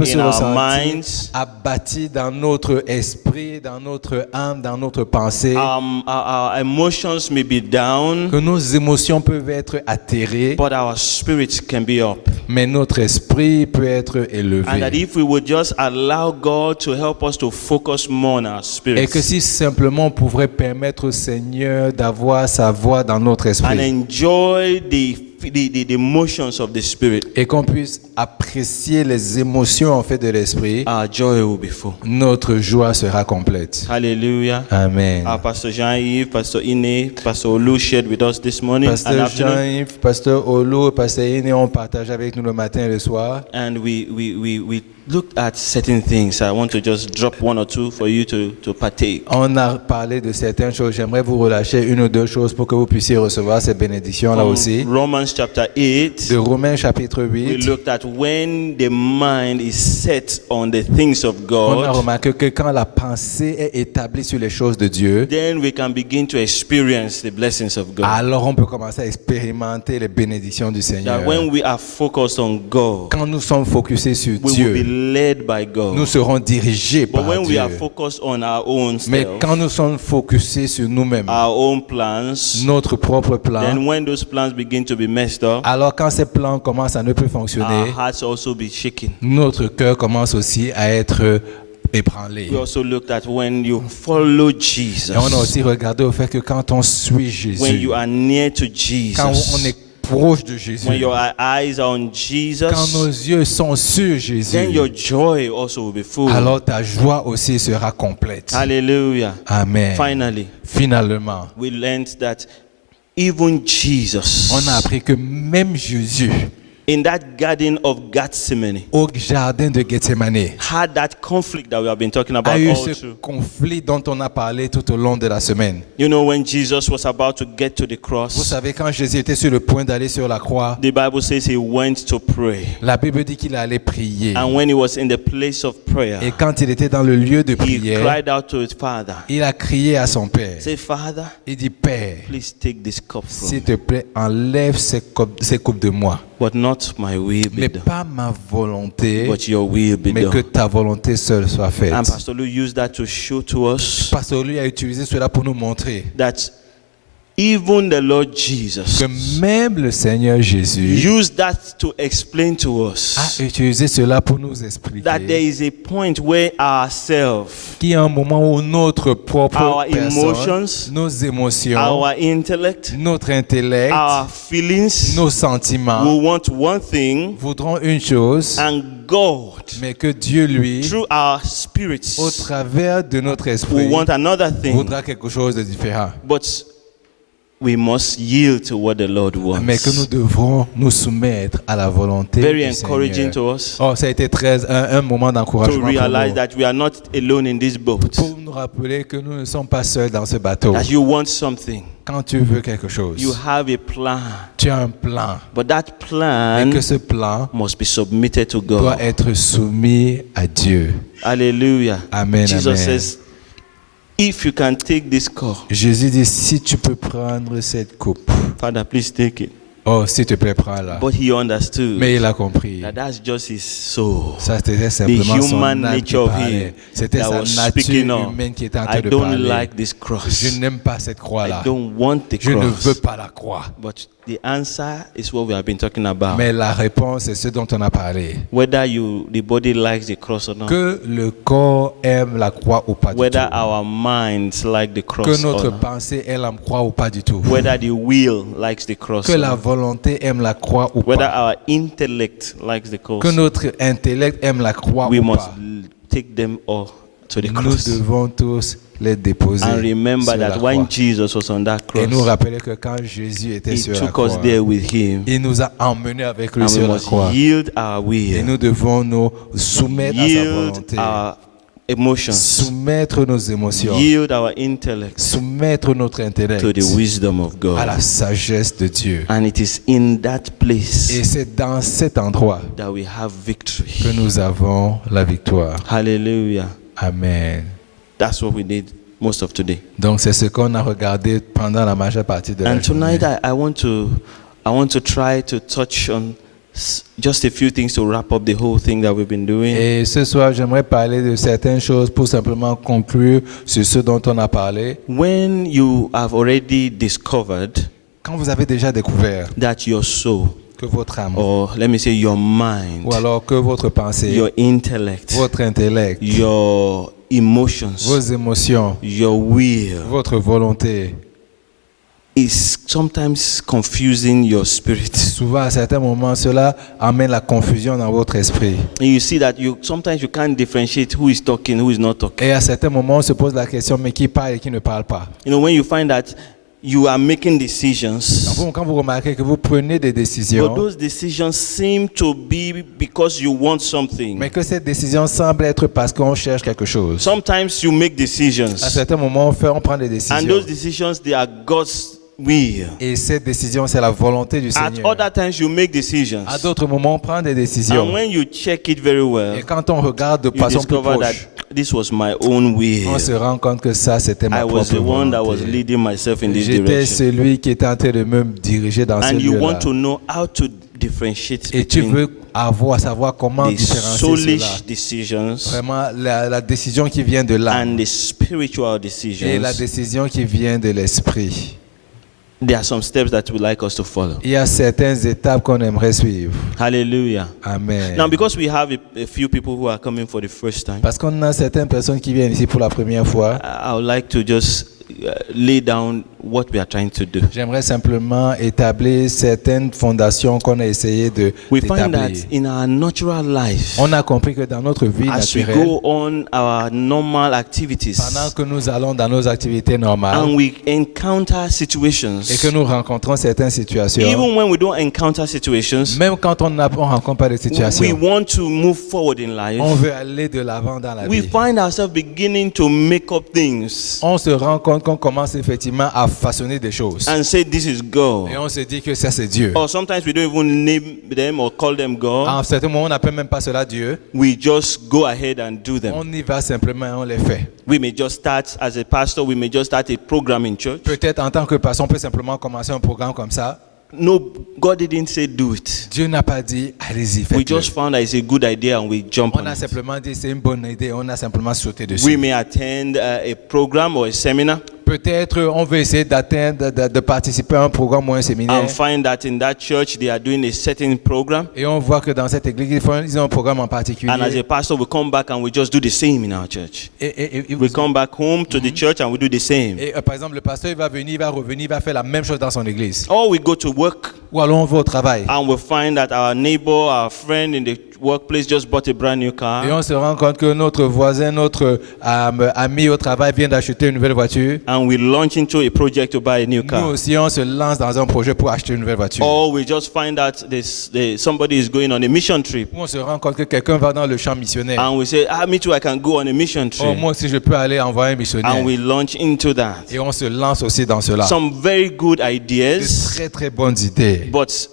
peut se in our ressentir minds. abattu dans notre esprit, dans notre âme, dans notre pensée. Our emotions may be down, Que nos émotions peuvent être atterrées, but our spirits can be up. mais notre esprit peut être And that élevé. if we would just allow God to help us to focus more on our Et que spirits si simplement on pourrait permettre au Seigneur d'avoir sa voix dans notre and esprit enjoy the emotions of the spirit, et qu'on puisse apprécier les émotions en fait de l'esprit, our joy will be full. notre joie sera complète. Hallelujah. Amen. Our Pastor Jean-Yves, Pastor Ine, Pastor Olu shared with us this morning and Pasteur afternoon. Jean-Yves, Pasteur Olo, Pasteur Iné ont partagé avec nous le matin et le soir. And we looked at certain things. I want to just drop one or two for you to partake. On a parlé de certaines choses. J'aimerais vous relâcher une ou deux choses pour que vous puissiez recevoir ces bénédictions-là aussi. Romans chapter 8, De Romains chapitre we 8, looked at when the mind is set on the things of on a God, remarqué que quand la pensée est établie sur les choses de Dieu, then we can begin to experience the blessings of God. alors on peut commencer à expérimenter les bénédictions du That Seigneur. when we are focused on God, Quand nous sommes focusés sur we will be Dieu, led by God. nous serons dirigés But par when we Dieu. are focused on our own Mais self, quand nous sommes focusés sur nous-mêmes, our own plans, notre propre plan, then when those plans begin to be messed up, alors quand ces plans commencent à ne plus our fonctionner, hearts also be shaken. notre cœur commence aussi à être ébranlé. We also looked at when you follow Et Jesus, on a aussi regardé au fait que quand on suit when Jésus, you are near to quand on Jesus, est proche de Jésus, when your eyes are on quand nos Jesus, yeux sont sur then Jésus, your joy also will be full. alors ta joie aussi sera complète. Hallelujah. Amen. Finally, Finalement, we learned that even Jesus, on a appris que même Jésus, in that garden of Gethsemane, au jardin de Gethsemane, had that conflict that we have been talking about a eu all ce through. conflit dont on a parlé tout au long de la semaine. You know, when Jesus was about to get to the Vous cross, savez, quand Jésus était sur le point d'aller sur la croix, the Bible says he went to pray. la Bible dit qu'il allait prier. And when he was in the place of prayer, Et quand il était dans le lieu de he prière, cried out to his father. il a crié à son Père. Say, Father, Il dit, Père, please take this cup from s'il me, te plaît, enlève ces coupes de moi. but not my will be Mais done, pas ma volonté, but your will be mais que done. ta volonté seule soit faite. And Pastor Lou used that to show to us Pasteur lui a utilisé cela pour nous montrer that even the Lord que Jesus même le Seigneur Jésus used that to explain to a us utilisé cela pour nous that there expliquer is a point where ourselves, qu'il y a un moment où notre propre our personne, emotions, nos émotions, our intellect, notre intellect, our feelings nos sentiments will want one thing, voudront une chose, and God, mais que Dieu, lui, through our au spirits, travers de notre will esprit, want another thing. voudra quelque chose de différent. But we must yield to what the Lord Mais que nous wants. devrons nous soumettre à la volonté Very du encouraging Seigneur. to us Oh, ça a été un moment to d'encouragement pour realize nous. that we are not alone in this boat. Pour nous rappeler que nous ne sommes pas seuls dans ce bateau. That you want something, Quand tu veux quelque chose, you have a plan, tu as un plan. but that Et plan que ce plan must be submitted to doit God. être soumis à Dieu. Hallelujah. Amen, Jesus amen. says, if you can take this cup, Jésus dit, si tu peux prendre cette coupe, Father, please take it. oh, s'il te plaît, prends-la. But he understood Mais il a compris. that that's just his soul. Ça, c'était simplement son human âme qui nature of parlait. him C'était that sa was nature speaking up. humaine qui était en train I de don't parler. like this cross. Je n'aime pas cette I croix-là. don't want the Je ne veux cross. pas la croix. But the answer is what we have been talking about. Mais la réponse est ce dont on a parlé. Whether the body likes the cross or not. Que le corps aime la croix ou pas du tout. Whether our minds like the cross Que or notre not. pensée aime la croix ou pas du tout. Whether the will likes the cross Que or la not. volonté aime la croix ou Whether pas. our intellect likes the cross. Que notre intellect aime la croix We ou must pas. take them all to the Nous cross. devons tous les déposer And remember sur la that croix. when Jesus was on that Et nous cross, rappeler que quand Jésus était he sur la took croix, us there with him. il nous a emmenés avec lui And we sur la must croix. yield our Et will, nous devons nous soumettre à sa yield volonté, our emotions, soumettre nos émotions, yield our intellect soumettre notre intellect to the wisdom of à la God. sagesse de Dieu. And it is in that place Et c'est dans cet endroit that we have victory. que nous avons la victoire. Hallelujah. Amen. That's what we did most of today. Donc c'est ce qu'on a regardé pendant la majeure partie de la And journée. tonight I want to try to touch on just a few things to wrap up the whole thing that we've been doing. Et ce soir, j'aimerais parler de certaines choses pour simplement conclure sur ce dont on a parlé. When you have already discovered Quand vous avez déjà découvert that your soul, que votre âme, or let me say your mind, ou alors que votre pensée, your intellect, votre intellect, your emotions, vos émotions, your will votre volonté, is sometimes confusing your spirit. souvent à certains moments, cela amène la confusion dans votre esprit. And you see that sometimes you can't differentiate who is talking, who is not talking. Et à certains moments, on se pose la question, mais qui parle et qui ne parle pas? You know, when you find that you are making Quand decisions, quand vous remarquez que vous prenez des but décisions, those decisions seem to be because you want something. mais que ces décisions semblent être parce qu'on cherche quelque chose. Sometimes you make À decisions, certains moments, on prend des and décisions. those decisions, they are God's will. Et cette décision, c'est la volonté du At Seigneur. other times, you make decisions, À d'autres moments, on prend des and décisions. when you check it very well, Et quand on regarde de you façon plus discover that proche, this was my own will. on se rend compte que ça, c'était ma I was propre the one that was volonté. leading myself in this J'étais direction. celui qui était en train de me diriger dans ce And you lieu-là. want to know how to differentiate Et tu between veux savoir comment the différencier soulish cela. decisions Vraiment, la décision qui vient de l'âme and the spiritual et la decisions. décision qui vient de l'esprit. There are some steps that we'd like us to follow. Il y a certaines étapes qu'on aimerait suivre. Hallelujah. Amen. Now, because we have a few people who are coming for the first time, Parce qu'on a certaines personnes qui viennent ici pour la première fois. I would like to just lay down what we are trying to do. J'aimerais simplement établir certaines fondations qu'on a essayé de We find that d'établir. in our natural life, On a compris que dans notre vie as we naturelle, go on our normal activities, pendant que nous allons dans nos activités normales and we encounter et que situations, nous rencontrons certaines situations, even when we don't encounter situations, même quand on ne rencontre pas de we situation, want to move forward in on life. veut aller de l'avant dans la We vie. find ourselves beginning to make up things On se rend compte qu'on commence effectivement à façonner des choses. and say, "This is God." Et on se dit que ça c'est Dieu. Or sometimes we don't even name them or call them God. En certains moments, on n'appelle même pas cela Dieu. We just go ahead and do them. On y va simplement et on les fait. We may just start as a pastor, we may just start a program in church. Peut-être en tant que pasteur, on peut simplement commencer un programme comme ça. No, God didn't say do it. Dieu n'a pas dit allez-y, We faites-le. just found that it's a good idea and we jump On on a it. simplement dit c'est une bonne idée, on a simplement sauté We dessus. may attend a program or a seminar Peut-être on veut essayer de participer à un programme ou un séminaire and find that in that church they are doing a certain program. et on voit que dans cette église ils ont un programme en particulier. And as a pastor, we come back and we just do the same in our church. Et We come back home to the church and we do the same. par exemple, le pasteur il va venir, il va revenir, il va faire la même chose dans son église. Or we go to work Ou alors on va au travail and we find that our neighbor, our friend in the workplace just bought a brand new et car. on se rend compte que notre voisin, notre ami au travail vient d'acheter une nouvelle voiture. And we launch into a project to buy a new Nous car. aussi, on se lance dans un projet pour acheter une nouvelle voiture. Or we just find out somebody is going on a mission trip. Ou on se rend compte que quelqu'un va dans le champ missionnaire. And we say, me too, I can go on a mission Oh, trip. moi aussi, je peux aller envoyer un missionnaire. And we launch into that. Et on se lance aussi dans cela. Some very good De ideas, très, très bonnes idées. but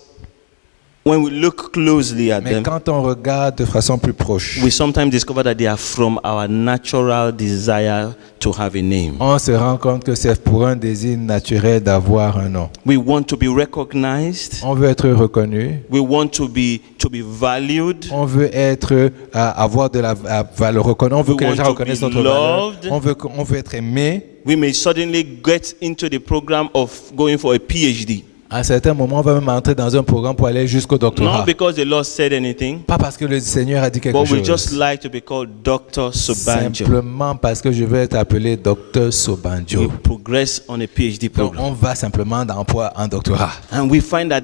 when we look closely at Mais them, quand on regarde de façon plus proche, we sometimes discover that they are from our natural desire to have a name. on se rend compte que c'est pour un désir naturel d'avoir un nom. We want to be recognized. On veut être reconnu. We want to be valued. On veut être, avoir de la valeur reconnue. On veut We que les want gens to reconnaissent be notre valeur. loved. On veut être aimé. We may suddenly get into the program of going for a PhD. À certains moments, on va même entrer dans un programme pour aller jusqu'au doctorat. Not because the Lord said anything, Pas parce que le Seigneur a dit quelque but we just chose. like to be called Dr. Sobanjo. Simplement parce que je vais être appelé docteur We Sobanjo. progress on a PhD Donc, program. on va simplement d'emploi en doctorat. And we find that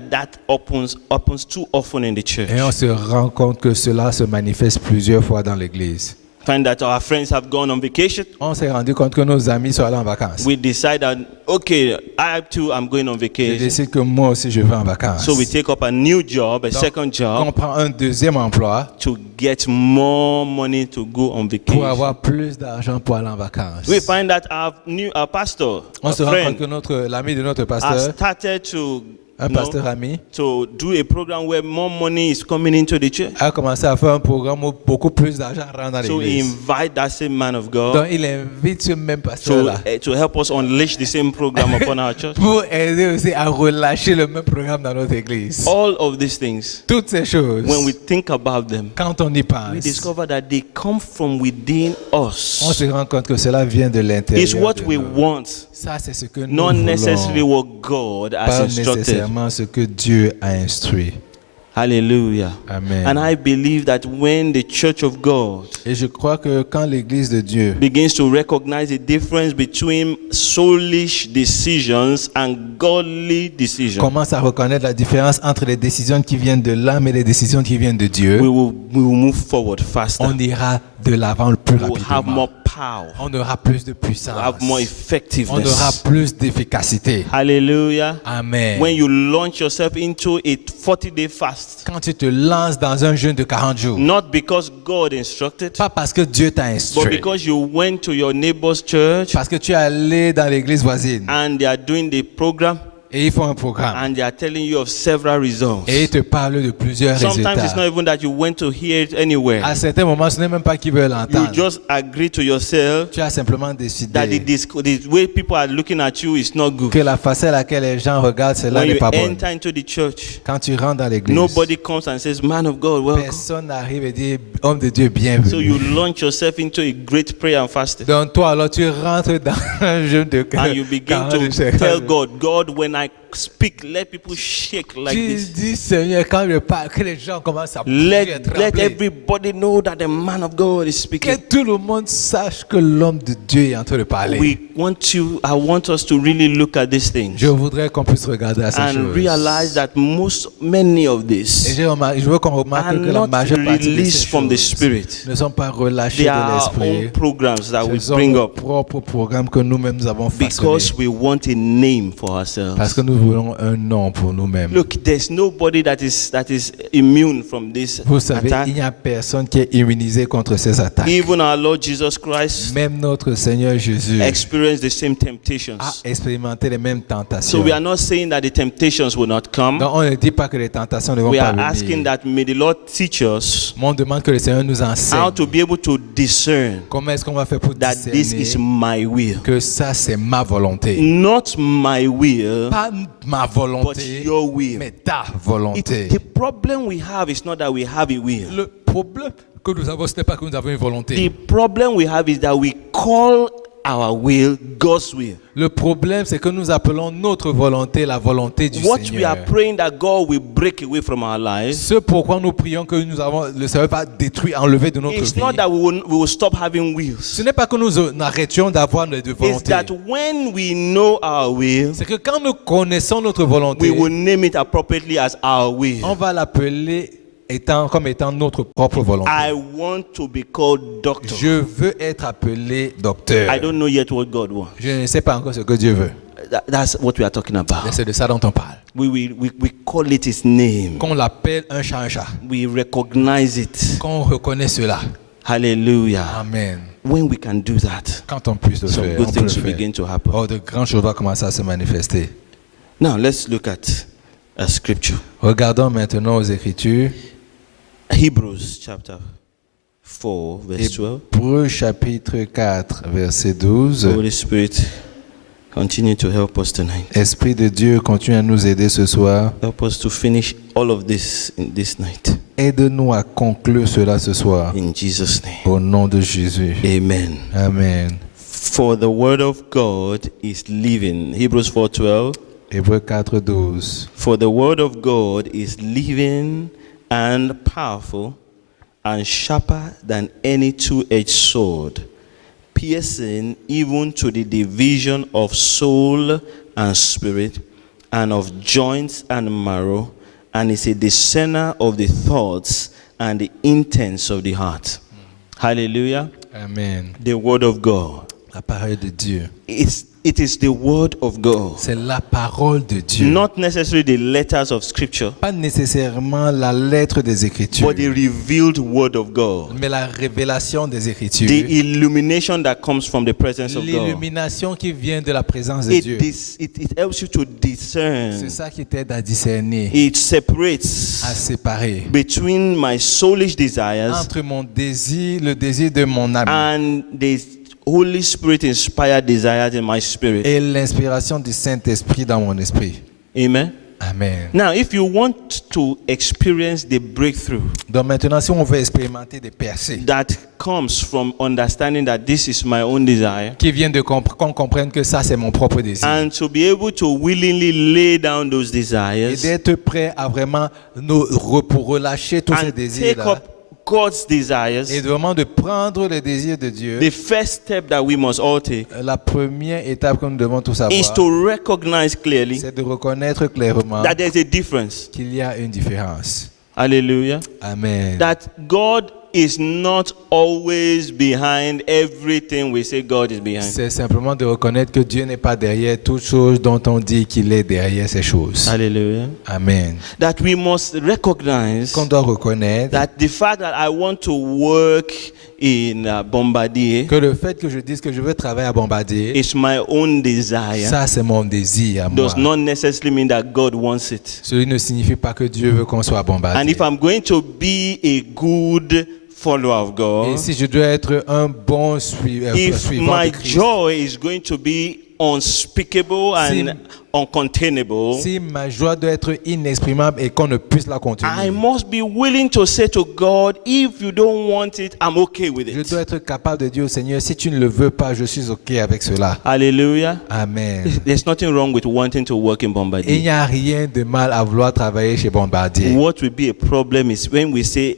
happens too often in the church. Et on se rend compte que cela se manifeste plusieurs fois dans l'église. Find that our friends have gone on vacation. On s'est rendu compte que nos amis sont allés en vacances. We decide that, okay, I too am going on Je vacation. décide que moi aussi je vais en vacances. So we take up a new job, a Donc, second on job, prend un deuxième emploi to get more money to go on pour vacation. avoir plus d'argent pour aller en vacances. We find that our pastor, On our se rend compte friend, que l'ami de notre has pasteur started to un pasteur ami, to do a program where more money is coming into the church. a commencé à faire un programme où beaucoup plus d'argent rentre dans So he l'église. invite that same man of Donc God il invite ce même pasteur-là to help us unleash the same program upon our church. pour aider aussi à relâcher le même programme dans notre église. All of these things, Toutes ces choses, when we think about them, quand on y we pense, discover that they come from within on us. se rend compte que cela vient de l'intérieur. It's what de we nous. want, Ça, c'est ce que nous not necessarily voulons, what God has pas instructed. nécessairement ce que Dieu a instruit. Hallelujah. Amen. And I believe that when the church of God Et je crois que quand l'église de Dieu begins to recognize the difference between soulish decisions and godly decisions, commence à reconnaître la différence entre les décisions qui viennent de l'âme et les décisions qui viennent de Dieu, we will move forward faster. on ira de l'avant le plus We will have rapidement. more power. On aura plus de We puissance. have more On aura effectiveness. plus d'efficacité. Hallelujah. Amen. When you launch yourself into a 40-day fast, Quand tu te lances dans un jeûne de 40 jours, not because God instructed, pas parce que Dieu t'a but instruit, because you went to your neighbor's church parce que tu es allé dans l'église voisine and they are doing the program et ils font un programme and they are telling you of several results. et ils te parlent de plusieurs Sometimes it's résultats. not even that you went to hear it anywhere. À certains moments, ce n'est même pas qu'ils veulent You l'entendre. just agree to yourself Tu as simplement that décidé the way people are looking at you is not good. que la façon à laquelle les gens regardent, cela When n'est you pas bonne. enter into the church, Quand tu rentres dans l'église, nobody comes and says, "Man of God, welcome." personne n'arrive et dit, homme de Dieu, So you bienvenue. launch yourself into a great prayer and fasting. Donc toi, alors tu rentres dans un jeûne de And you begin 40 to jours. tell God, when I speak, let people shake like Tu this. dis, Seigneur, quand je parle, que les gens commencent à bouger, à Let trembler. everybody know that the man of God is Que speaking. tout le monde sache que l'homme de Dieu est en train de parler. I want us to really look at these things Je voudrais qu'on puisse regarder à ces and choses. realize that many of Et this je veux qu'on remarque are que la not majeure partie de released ces from the choses Spirit. ne sont pas relâchées They de are our own l'esprit. programs that we Ce sont bring nos up propres programmes que nous-mêmes nous avons façonnés. because we want a name for Parce ourselves. que nous voulons un nom pour nous-mêmes. Look, there's nobody that is immune from this Vous savez, attack. il n'y a personne qui est immunisé contre ces attaques. Even our Lord Jesus Christ Même notre Seigneur Jésus experienced the same temptations. a expérimenté les mêmes So tentations. we are not saying that the temptations will not come. Donc on ne dit pas que les tentations ne vont We pas are asking venir. that may the Lord teach us Mais on demande que le Seigneur nous how enseigne to be able to discern comment est-ce qu'on va faire pour that this is discerner my will. que ça c'est ma volonté. Not my will, Pas ma but volonté, your will. mais ta volonté. The problem we have is not that we have a will. Le problème que nous avons, ce n'est pas que nous avons une volonté. The problem we have is that we call our will God's will. Le problème, c'est que nous appelons notre volonté la volonté du What we Seigneur. are praying that God will break away from our lives. Ce pourquoi nous prions que le Seigneur va détruire, enlever de notre It's vie. not that we will stop having wills. Ce n'est pas que nous arrêtions d'avoir de It's volonté. that when we know our will, C'est que quand nous connaissons notre volonté, we will name it appropriately as our will. on va l'appeler comme étant notre propre volonté. I want to be called doctor. Je veux être appelé docteur. I don't know yet what God wants. Je ne sais pas encore ce que Dieu veut. That's what we are talking Mais about. c'est de ça dont on parle. We call it His name. Qu'on l'appelle un chat. We recognize it. Qu'on reconnaît cela. Hallelujah. Amen. When we can do that, Quand on puisse le some faire, good on peut le things will faire. begin to happen. Oh, de grandes choses vont commencer à se manifester. Now let's look at a scripture. Regardons maintenant aux Écritures. Hebrews chapter 4, verse 12. Hébreux chapitre 4, verset 12. Holy Spirit, continue to help us tonight. Esprit de Dieu, continue à nous aider ce soir. Help us to finish all of this in this night. Aide-nous à conclure cela ce soir. In Jesus' name. Au nom de Jésus. Amen. Amen. For the word of God is living. Hebrews 4:12. Hébreux 4, 12. For the word of God is living and powerful and sharper than any two-edged sword, piercing even to the division of soul and spirit, and of joints and marrow, and is a discerner of the thoughts and the intents of the heart. Hallelujah. Amen. The word of God. La parole de Dieu. It is the word of God. C'est la parole de Dieu. Not necessarily the letters of scripture, Pas nécessairement la lettre des Écritures, but the revealed word of God. mais la révélation des Écritures. The illumination that comes from the presence of God. L'illumination qui vient de la présence de Dieu. It helps you to discern. C'est ça qui t'aide à discerner, It separates à séparer between my soulish desires entre mon désir, le désir de mon âme and the Holy Spirit inspired desires in my spirit. et l'inspiration du Saint-Esprit dans mon esprit. Amen. Amen. Now, if you want to experience the breakthrough Donc maintenant, si on veut expérimenter des percées that comes from understanding that this is my own desire, qui viennent de qu'on comprenne que ça, c'est mon propre désir. and to be able to willingly lay down those Et desires d'être prêt à vraiment pour relâcher tous ces and take désirs-là. up God's desires, Et vraiment de prendre les désirs de Dieu. the first step that we must all take La première étape que nous devons tous is avoir, to recognize clearly c'est de reconnaître clairement that there's a difference. qu'il y a une différence. Hallelujah. Amen. That God is not always behind everything we say God is behind. C'est simplement de reconnaître que Dieu n'est pas derrière toutes choses dont on dit qu'il est derrière ces choses. Hallelujah. Amen. That we must recognize Qu'on doit reconnaître that the fact that I want to work in Bombardier que le fait que je dise que je veux travailler à Bombardier, is my own desire ça c'est mon désir à moi. does not necessarily mean that God wants it. Cela ne signifie pas que Dieu veut qu'on soit à And Bombardier. if I'm going to be a good follower of Et God, si je dois être un bon if suivant my de Christ, joy is going to be unspeakable and uncontainable, si ma joie doit être inexprimable et qu'on ne puisse la I contenir, must be willing to say to God, if you don't want it, I'm okay with je it. dois être capable de dire au Seigneur, si tu ne le veux pas, je suis OK avec cela. Hallelujah. Amen. There's nothing wrong with wanting to work in Et il Bombardier. n'y a rien de mal à vouloir travailler chez Bombardier. What will be a problem is when we say,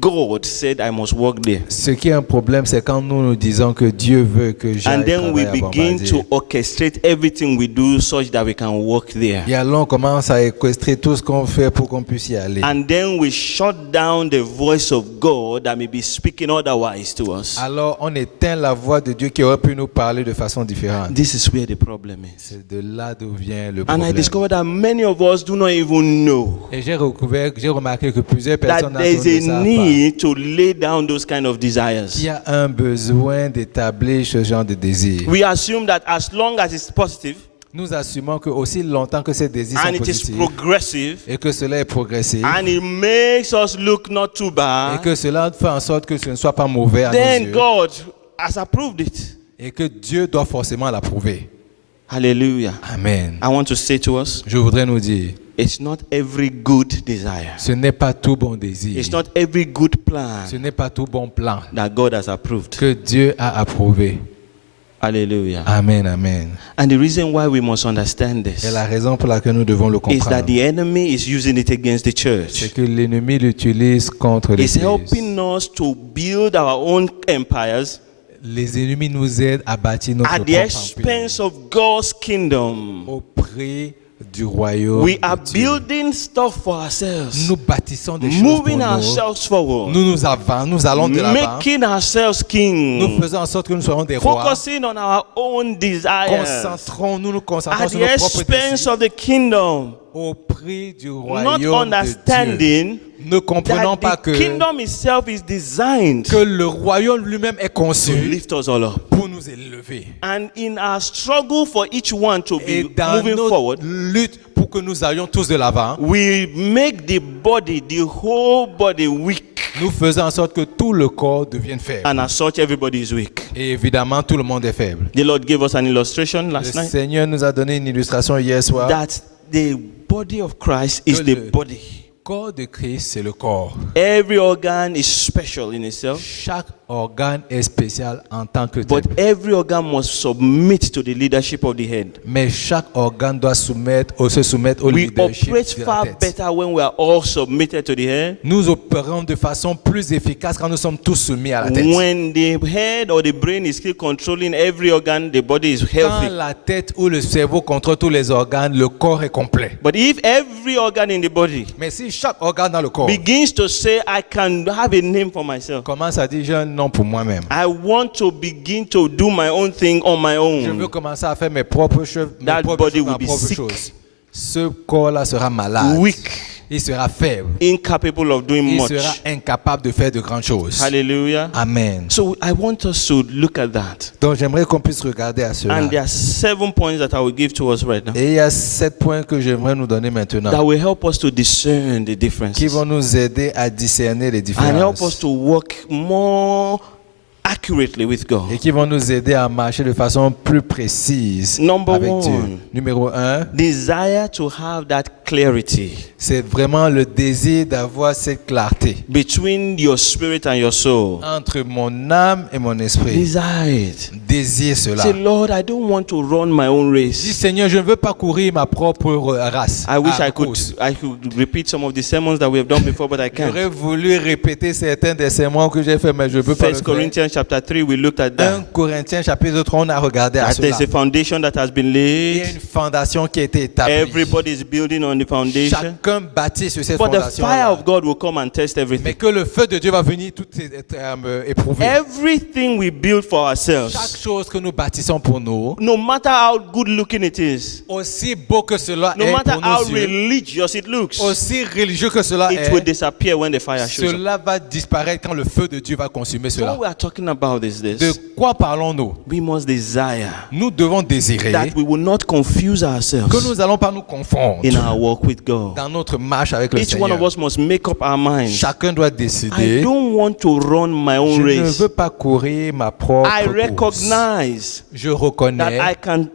God said I must work there. Ce qui est un problème, c'est quand nous disons que Dieu veut que j'aille And then we travailler à begin Bombardier. to orchestrate everything we do such that we can work there. Et alors on commence à équestrer tout ce qu'on fait pour qu'on puisse y aller. And then we shut down the voice of God that may be speaking otherwise to us. Alors on éteint la voix de Dieu qui aurait pu nous parler de façon différente. This is where the problem is. C'est de là d'où vient le And I problème. discovered that many of us do not even know Et j'ai remarqué que plusieurs that personnes there is d'entre nous ne a savent pas need to lay down those kind of qu'il desires. y a un besoin d'établir ce genre de désir. We assume that as long as it's positive Nous assumons que aussi longtemps que ces désirs sont and it is positifs progressive et que cela est progressif and it makes us look not too et bad, que cela fait en sorte que ce ne soit pas mauvais à nos then yeux God has approved it. et que Dieu doit forcément l'approuver. Hallelujah. Amen. I want to say to us, Je voudrais nous dire, it's not every good desire. ce n'est pas tout bon désir, It's not every good plan ce n'est pas tout bon plan that God has approved. que Dieu a approuvé. Hallelujah. Amen, amen. And the reason why we must understand Et this la raison pour laquelle nous devons le is that comprendre, the enemy is using it against the c'est church. que l'ennemi l'utilise contre It's l'Église. helping us to build our own empires Les ennemis nous aident à bâtir notre at the propre empire expense of God's kingdom. au prix du royaume We de are Dieu. building stuff for ourselves, Nous bâtissons des choses pour moving nous. ourselves forward, Nous allons de l'avant. making ourselves Nous kings, faisons en sorte que nous soyons des rois. focusing on our own desires Nous nous concentrons at sur the nos propres expense désirs of the kingdom, au prix du not royaume de Dieu. understanding Ne comprenons pas that que, the kingdom itself is designed que le royaume lui-même est to conçu lift us all up. pour nous élever. And in our struggle for each one to Et be dans moving notre forward, lutte pour que nous allions tous de l'avant, we make the whole body weak. nous faisons en sorte que tout le corps devienne faible. And as such, everybody is weak. Et évidemment, tout le monde est faible. The Lord gave us an illustration Le last night Seigneur nous a donné une illustration hier soir. that the body of Christ is Que the le- body. Le corps de Christ, c'est le corps. Every organ is special in itself, Chaque organe est spécial en tant que tel. but every organ must submit to the leadership of the head. Mais chaque organe doit se soumettre au We leadership operate de la far tête. better when we are all submitted to the head. Nous opérons de façon plus efficace quand nous sommes tous soumis à la tête. When the head or the brain is still controlling every organ, the body is Quand healthy. la tête ou le cerveau contrôle tous les organes, le corps est complet. But if every organ in the body Mais si chaque organe dans le corps begins to say, I can have a name for myself, commence à dire, je nom pour moi-même. I want to begin to do my own thing on my Je veux own. commencer à faire mes propres choses, That ma body will be propre sick. chose. Ce corps-là sera malade. Weak, Il sera faible. incapable of doing Il much. sera incapable de faire de grandes choses. Hallelujah. Amen. So I want us to look at that. Donc j'aimerais qu'on puisse regarder à cela. And there are 7 points that I will give to us right now Et il y a 7 points que j'aimerais nous donner that maintenant, will help us to discern the qui differences vont nous aider à discerner les and help us différences to walk more accurately with God. et qui vont nous aider à marcher de façon plus précise Number avec Dieu. one. Numéro 1, Desire to have that clarity c'est vraiment le désir d'avoir cette clarté between your spirit and your soul. entre mon âme et mon esprit. Desire it. Désir cela. Say, Lord, I don't want to run my own Dis, race. Seigneur, je ne veux pas courir ma propre race. I wish Ah, I could course. repeat some of the sermons that we have done before, but I can't. J'aurais voulu répéter certains des sermons que j'ai fait, mais je ne peux pas le 1 faire. Corinthians chapter 3, we looked at 1 that. Corinthiens chapitre 3, on a regardé à That cela. there's a foundation that has been Il y a laid. une fondation qui a été établie. Everybody is building on the foundation. Chacun bâtit sur cette But the fondation. fire of God will come and test Mais everything. que le feu de Dieu va venir tout éprouver. Everything we build for Chaque ourselves, chose que nous bâtissons pour nous, no matter how good looking it is, aussi beau que cela no est matter pour how nos yeux, religious it looks, aussi religieux que cela it will est, disappear when the fire shows up. cela va disparaître quand le feu de Dieu va consumer So cela. what we are talking about is De this. quoi parlons-nous? We must desire Nous devons désirer that we will not confuse que ourselves nous n'allons pas nous confondre in our walk with God. dans notre marche avec le Each one of Seigneur. us must make up our minds. Chacun doit I décider. don't want to run my Je own ne race. veux pas courir ma propre I course. recognize Je that reconnais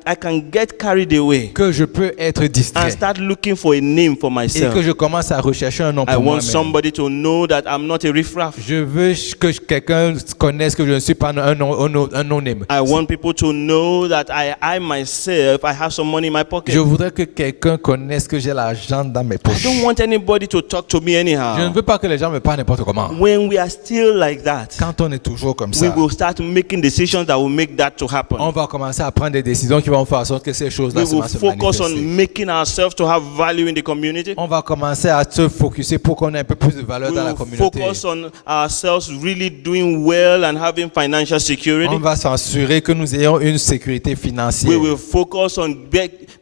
I can get carried away que je peux être and distrait start looking for a name for et myself. que je commence à rechercher un nom I pour want moi-même. somebody to know that I'm not a riffraff. Je veux que quelqu'un connaisse que je ne suis pas un non-name. I want people to know that I myself, I have some money in my pocket. Je voudrais que quelqu'un connaisse que j'ai l'argent dans mes I poches. don't want anybody to talk to me Je ne anyhow. veux pas que les gens me parlent n'importe comment. When we are still like that, Quand on est toujours comme we ça, will start making decisions that will make that to happen. on va commencer à prendre des décisions qui vont faire en sorte que ces choses-là We will se focus on manifestent. making ourselves to have value in the community. On va commencer à se focuser pour qu'on ait un peu plus de valeur We dans la will communauté. focus on ourselves really doing well and having financial security. On va s'assurer que nous ayons une sécurité We financière. will focus on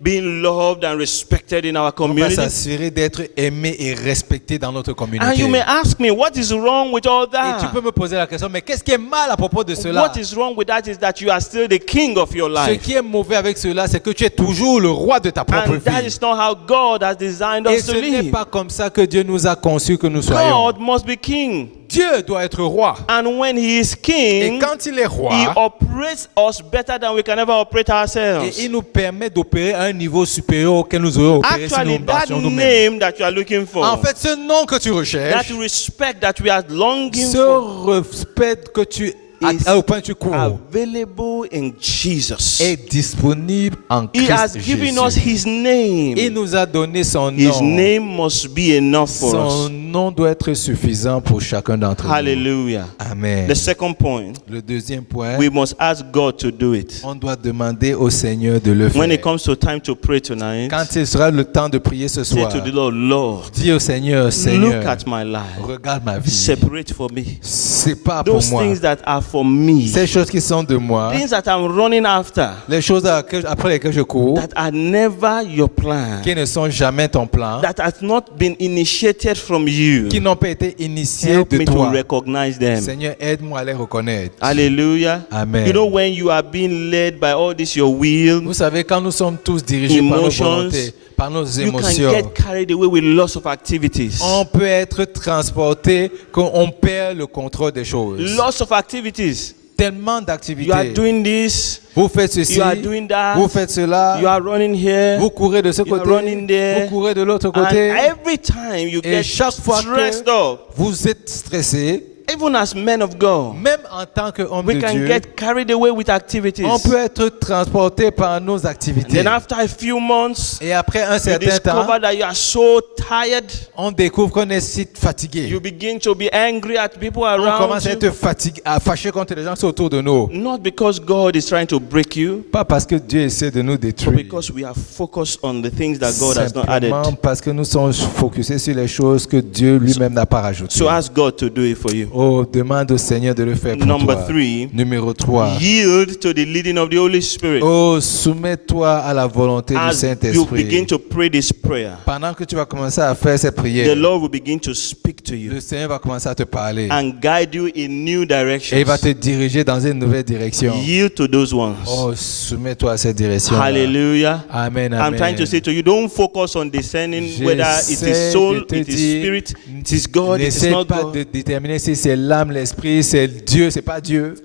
being loved and respected in our On va community. s'assurer d'être aimé et respecté dans notre And communauté. you may ask me, what is wrong with all Et tu that? peux me poser la question, mais qu'est-ce qui est mal à propos de cela? What is wrong with that is that you are still the king of your Ce life. qui est mauvais avec cela, c'est que tu es toujours le roi de ta propre And that vie. is not how God has designed Et us ce to n'est live. pas comme ça que Dieu nous a conçus que nous soyons. God must be king. Dieu doit être roi. And when he is Et king, quand il est he roi, operates us better than we can ever operate et ourselves. il nous permet d'opérer à un niveau supérieur auquel nous aurions opéré si nous Actually, nous that battions nous-mêmes. name that you are looking for, En fait, ce nom que tu recherches, that respect that we are longing ce for, respect que tu is au point que tu cours, available in Jesus. est disponible en He has Christ given us Jésus. his name. Il nous a donné son His nom. name must be enough for Son us. nom doit être suffisant pour chacun d'entre nous. Hallelujah. Amen. The second point, Le deuxième point, we must ask God to do it. on doit demander au Seigneur de le When it faire. comes to time to pray tonight, Quand il sera le temps de prier ce say soir, to the Lord, Lord, dis au Seigneur, look Seigneur, at my life. regarde ma vie. Separate for me C'est pas pour those moi. things that are for me, Ces choses qui sont de moi, things that I'm running after, les choses après lesquelles je cours, that are never your plan, qui ne sont jamais ton plan, that has not been initiated from you. qui n'ont pas été initiées Help de me to toi. recognize them. Seigneur, aide-moi à les reconnaître. Hallelujah. Amen. You know, when you are being led by all this, your will, Vous savez, quand nous sommes tous dirigés par nos Emotions, volontés, par nos you can émotions, get carried away with lots of activities. on peut être transporté qu'on perd le contrôle des choses. Lots of activities. Tellement You are d'activités. doing this, Vous faites ceci, you are doing that, vous faites cela, you are running here, vous courez de ce you are côté, running there, vous courez de l'autre and côté. every time you Et get chaque fois stressed que up, vous êtes stressé, even as men of God, même en tant qu'homme we de can Dieu, get carried away with activities. on peut être transporté par nos activités. Then after a few months, Et après un you certain temps, discover that you are so tired. on découvre qu'on est si fatigué. You begin to be angry at people On around commence à you. être fatigué, à fâcher contre les gens qui sont autour de nous. Not because God is trying to break you, Pas parce que Dieu essaie de nous but détruire. because we are focused on the things that God has not added. Simplement parce que nous sommes focusés sur les choses que Dieu lui-même n'a pas rajoutées. So ask God to do it for you. Oh, demande au Seigneur de le faire pour Number toi. 3, Numéro 3. yield to the leading of the Holy Spirit. Oh, soumets-toi à la volonté du As you Saint-Esprit. begin to pray this prayer, Pendant que tu vas commencer à faire cette the prière, Lord will begin to speak to you le Seigneur va commencer à te parler and guide you in new directions. et il va te diriger dans une nouvelle direction. Yield to those ones. Oh, soumets-toi à cette direction. Hallelujah. Amen, I'm trying to say amen. to you, don't focus on discerning whether it J'essaie is soul, de te it is dire, spirit, it is God, it is n'essaie not pas God. de déterminer si c'est l'âme, l'esprit, c'est Dieu, c'est pas Dieu.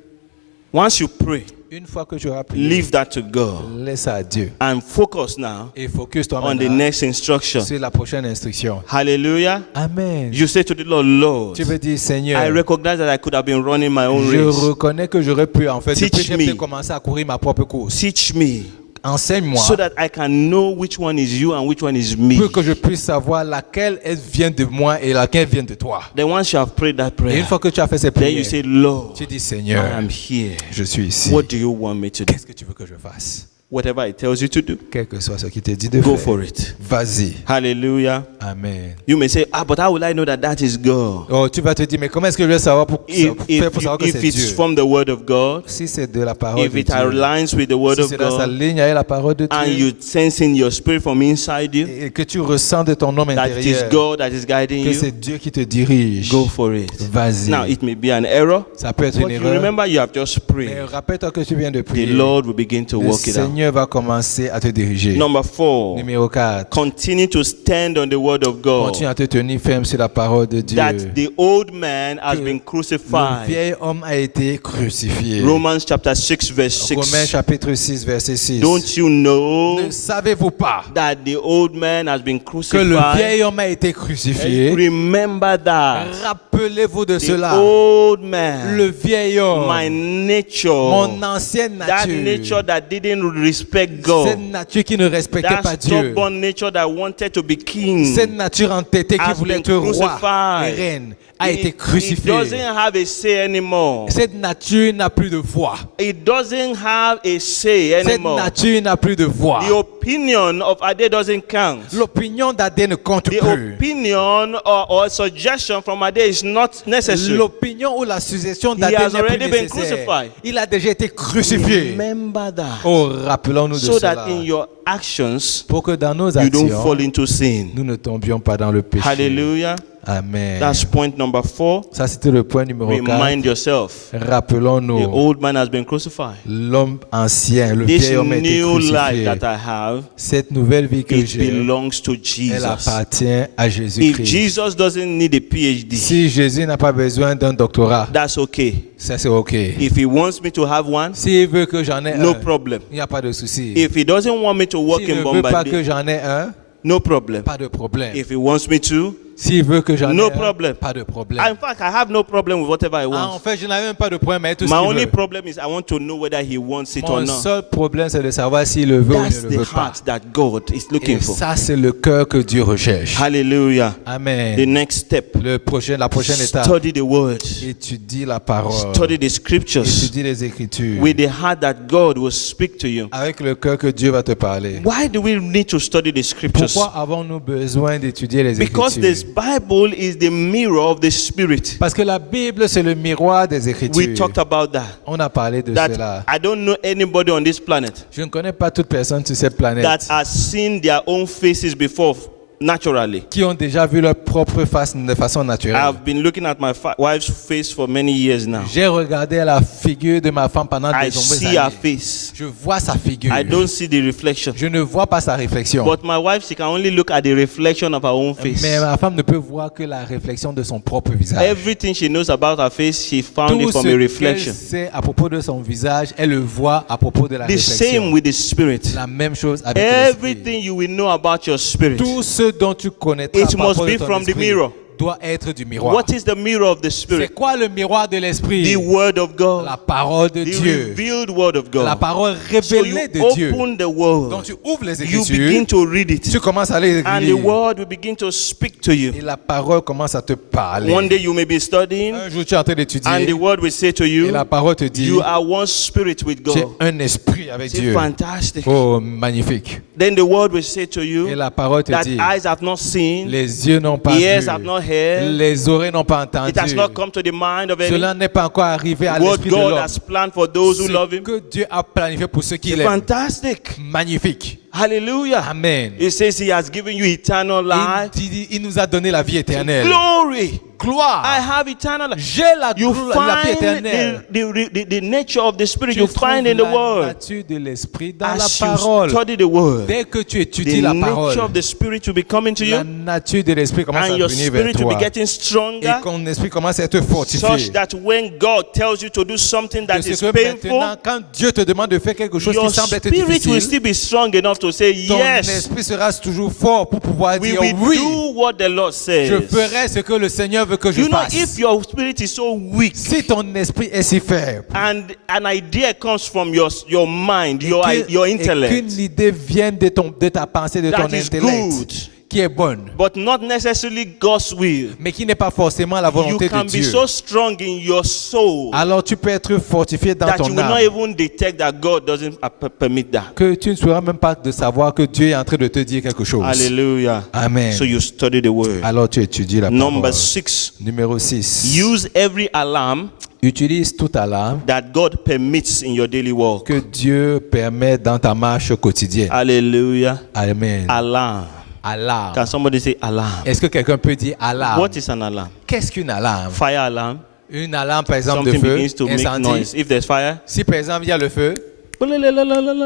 Once you pray, Une fois que tu auras prié, leave that to God laisse ça à Dieu. and focus now Et focus-toi on the maintenant next instruction. sur la prochaine instruction. Hallelujah. Amen. You say to the Lord, Lord, Tu veux dire, Seigneur, I recognize that I could have been running my own je race. reconnais que j'aurais pu, en fait, Teach depuis que me. j'ai commencé à courir ma propre course. Teach me Enseigne-moi so that I can know which one is you and which one is me. pour que je puisse savoir laquelle elle vient de moi et laquelle vient de toi. Then once you have prayed that Et prayer, une fois que tu as fait ces then you prières, say, Lord, tu dis, I Seigneur, am here. je suis ici. What do you want me to do? Qu'est-ce que tu veux que je fasse? Whatever it tells you to do, Quel que soit ce qu'il te dit de go faire. for it. Vas-y. Hallelujah. Amen. You may say, but how will I know that that is God? Oh, tu vas te dire, mais comment est-ce que je vais savoir pour, faire pour savoir que If c'est it's Dieu? from the Word of God, Si c'est de la parole if de it Dieu, aligns with the Word si of c'est dans sa God, ligne avec la parole de and Dieu, you sense in your spirit from inside you et que tu ressens de ton homme that it is intérieur God that is guiding que you, c'est Dieu qui te dirige, go for it. vas-y. Now, it may be an error, Ça peut être but une you erreur, remember you have just mais prayed. rappelle-toi que tu viens de The prier. Lord will begin to Le work it out. Seigneur va commencer à te diriger. Number 4, Numéro 4. continue to stand on the Word of God. Continue à te tenir ferme sur la parole de Dieu. That the old man has Que been Le crucified. vieil homme a été crucifié. Romans chapter 6 verse Romains 6. chapitre 6 verset 6. Don't you know Ne savez-vous pas that the old man has been que le crucified? vieil homme a été crucifié? Remember that. Rappelez-vous de The cela. old man, Le vieil homme, my nature, mon ancienne that nature nature, that didn't respect cette God, nature qui ne respectait pas that Dieu, stubborn nature that wanted to be king, cette nature entêtée qui has voulait been être roi crucified. et reine, a été It crucifiée. doesn't have a say anymore. Cette nature n'a plus de voix. It doesn't have a say Cette anymore. nature n'a plus de voix. The opinion of Ade doesn't count. L'opinion d'Adé ne compte The plus. opinion or suggestion from Ade is not necessary. L'opinion ou la suggestion He d'Adé has n'est plus already been nécessaire. crucified. Il a déjà été crucifié. Remember that. Oh, rappelons-nous de So cela. that in your actions, Pour que dans nos you don't actions, fall into sin. nous ne tombions pas dans le péché. Hallelujah. Amen. That's point number 4. Ça, c'était le point numéro 4. Remind yourself, the Rappelons-nous, old man has been crucified. l'homme ancien, le This vieil homme a été new life crucifié. that I have, Cette nouvelle vie que it j'ai, belongs to elle Jesus. appartient à If Jésus-Christ. Jesus doesn't need a PhD, Si Jésus n'a pas besoin d'un doctorat, that's okay. ça c'est OK. If he wants me to have one, S'il veut que j'en ai no un, problem. il n'y a pas de souci. If he doesn't want me to work S'il in ne veut pas Bombay, que j'en ai un, no problem. pas de problème. If he wants me to, S'il veut que j'en No ai problem. pas de problème. in fact, I have no problem with whatever I En want. fait, je n'avais même pas de problème avec tout ce My qu'il only veut. problem is I want to know whether he wants it or Mon not. seul problème, c'est de savoir s'il le veut ou That's il ne le the veut pas. heart that God is looking Et for. ça, c'est le cœur que Dieu recherche. Hallelujah. Amen. The next step, La prochaine étape, study the word, étudie la parole. study the scriptures Étudie les Écritures. with the heart that God will speak to you. Avec le cœur que Dieu va te parler. Why do we need to study the scriptures? Pourquoi avons-nous besoin d'étudier les Because Écritures? this Bible is the mirror of the Spirit. Parce que la Bible, c'est le miroir des We Écritures. talked about that. On a parlé de That cela. I don't know anybody on this planet Je ne connais pas toute personne sur cette planète that has seen their own faces before naturally. qui ont déjà vu leur propre face de façon naturelle. I've been looking at my wife's face for many years now. J'ai regardé la figure de ma femme pendant I de nombreuses see her années. face. Je vois sa figure. I don't see the reflection. Je ne vois pas sa réflexion. But my wife, she can only look at the reflection of her own face. Mais ma femme ne peut voir que la réflexion de son propre visage. Everything she knows about her face, she found Tout it from ce a qu'elle reflection. sait à propos de son visage, elle le voit à propos de la The réflexion. same with the Spirit. La même chose avec l'esprit. Everything you will know about your spirit, Tout ce dont tu connaîtras it à propos must de be ton from the esprit mirror. doit être du miroir. What is the mirror of the C'est Spirit? quoi le miroir de l'esprit? The Word of God. La parole de The Dieu. revealed Word of La God. parole So you révélée de Dieu. open the Donc Word. tu ouvres les You begin Écritures, to read it. tu commences à les And the lire Word will begin to speak to you. et la parole commence à te parler. One day you may be studying, Un jour tu es en train and d'étudier the Word will say to et you, la parole te dit, you are one spirit with j'ai God. un esprit avec C'est Dieu. fantastic. Oh, magnifique. Then the Word will say to Et you la parole te that dit, eyes have not seen, les yeux n'ont pas vu, ears have not les heard, Les oreilles n'ont pas entendu. it has not come to the mind of any. Cela n'est pas encore arrivé à What l'esprit de God l'homme. has planned for those who love Ce Him. que Dieu a planifié pour ceux qui It's l'aiment. fantastic. Magnifique. Hallelujah. Amen. It says He has given you eternal life. Il nous a donné la vie éternelle. Glory. I Gloire. have eternal life. J'ai la You vie find éternelle. the nature of the Spirit Tu you trouves find in the la Word. nature de l'esprit dans la As you parole. study the Word, Dès que tu étudies the la nature parole, of the Spirit will be coming to la you, nature de l'esprit commence and à your venir vers spirit will be toi. getting Et stronger, ton esprit commence à être fortifié. such that when God tells you to do something that De is ce que painful, maintenant, quand Dieu te demande de faire quelque chose your qui semble être spirit will difficile, still be strong enough to say, ton yes, esprit sera toujours fort pour pouvoir we dire will oui. do what the Lord Je says. ferai ce que le Seigneur veut que je You know, fasse. if your spirit is so weak, Si ton esprit est si faible, and an idea comes from your mind, your et intellect, qu'une idée vienne de ta pensée, de ton that is intellect, good, qui est bonne, but not necessarily God's will, mais qui n'est pas forcément la you volonté de can be Dieu, so strong in your soul alors tu peux être fortifié dans that you ton will not âme, even detect that God doesn't permit that. que tu ne sauras même pas de savoir que Dieu est en train de te dire quelque chose. Hallelujah. Amen. So you study the word. Alors tu étudies la Number parole. 6, Numéro 6. use every alarm Utilise toute alarme that God permits in your daily walk. que Dieu permet dans ta marche quotidienne. Hallelujah. Amen. Alarm. Alarme. Can somebody say alarm? Est-ce que quelqu'un peut dire alarme? What is an alarm? Qu'est-ce qu'une alarme? Fire alarm. Une alarme, par exemple, de Something feu, begins to make incendie. noise. If there's fire, Si, par exemple, il y a le feu,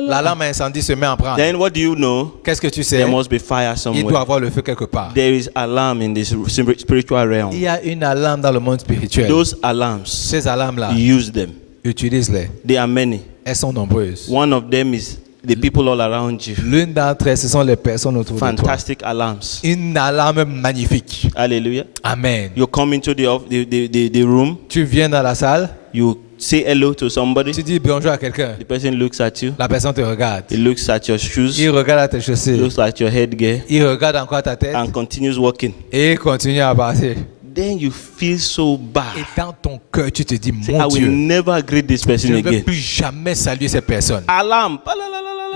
l'alarme incendie se met en branle. then what do you know? Qu'est-ce que tu sais? There must be fire Il doit somewhere. avoir le feu quelque part. There is alarm in this spiritual Il realm. y a une alarme dans le monde spirituel. Those alarms, Ces alarmes-là, use them. utilise-les. There are many. Elles sont nombreuses. One of them is the people all around you. L'une d'entre elles, ce sont les personnes autour de toi. Fantastic alarms. Une alarme magnifique. Hallelujah. Amen. You come into the room, Tu viens dans la salle, you say hello to somebody. tu dis bonjour à quelqu'un. The person looks at you. La personne te regarde. He looks at your shoes. Il regarde à tes chaussures. Looks at your headgear Il regarde encore ta tête. and continues walking. Et il continue à passer. Then you feel so bad. Et dans ton cœur, tu te dis, Say, I mon will Dieu, never greet this je person ne veux again. plus jamais saluer cette personne. Alarm.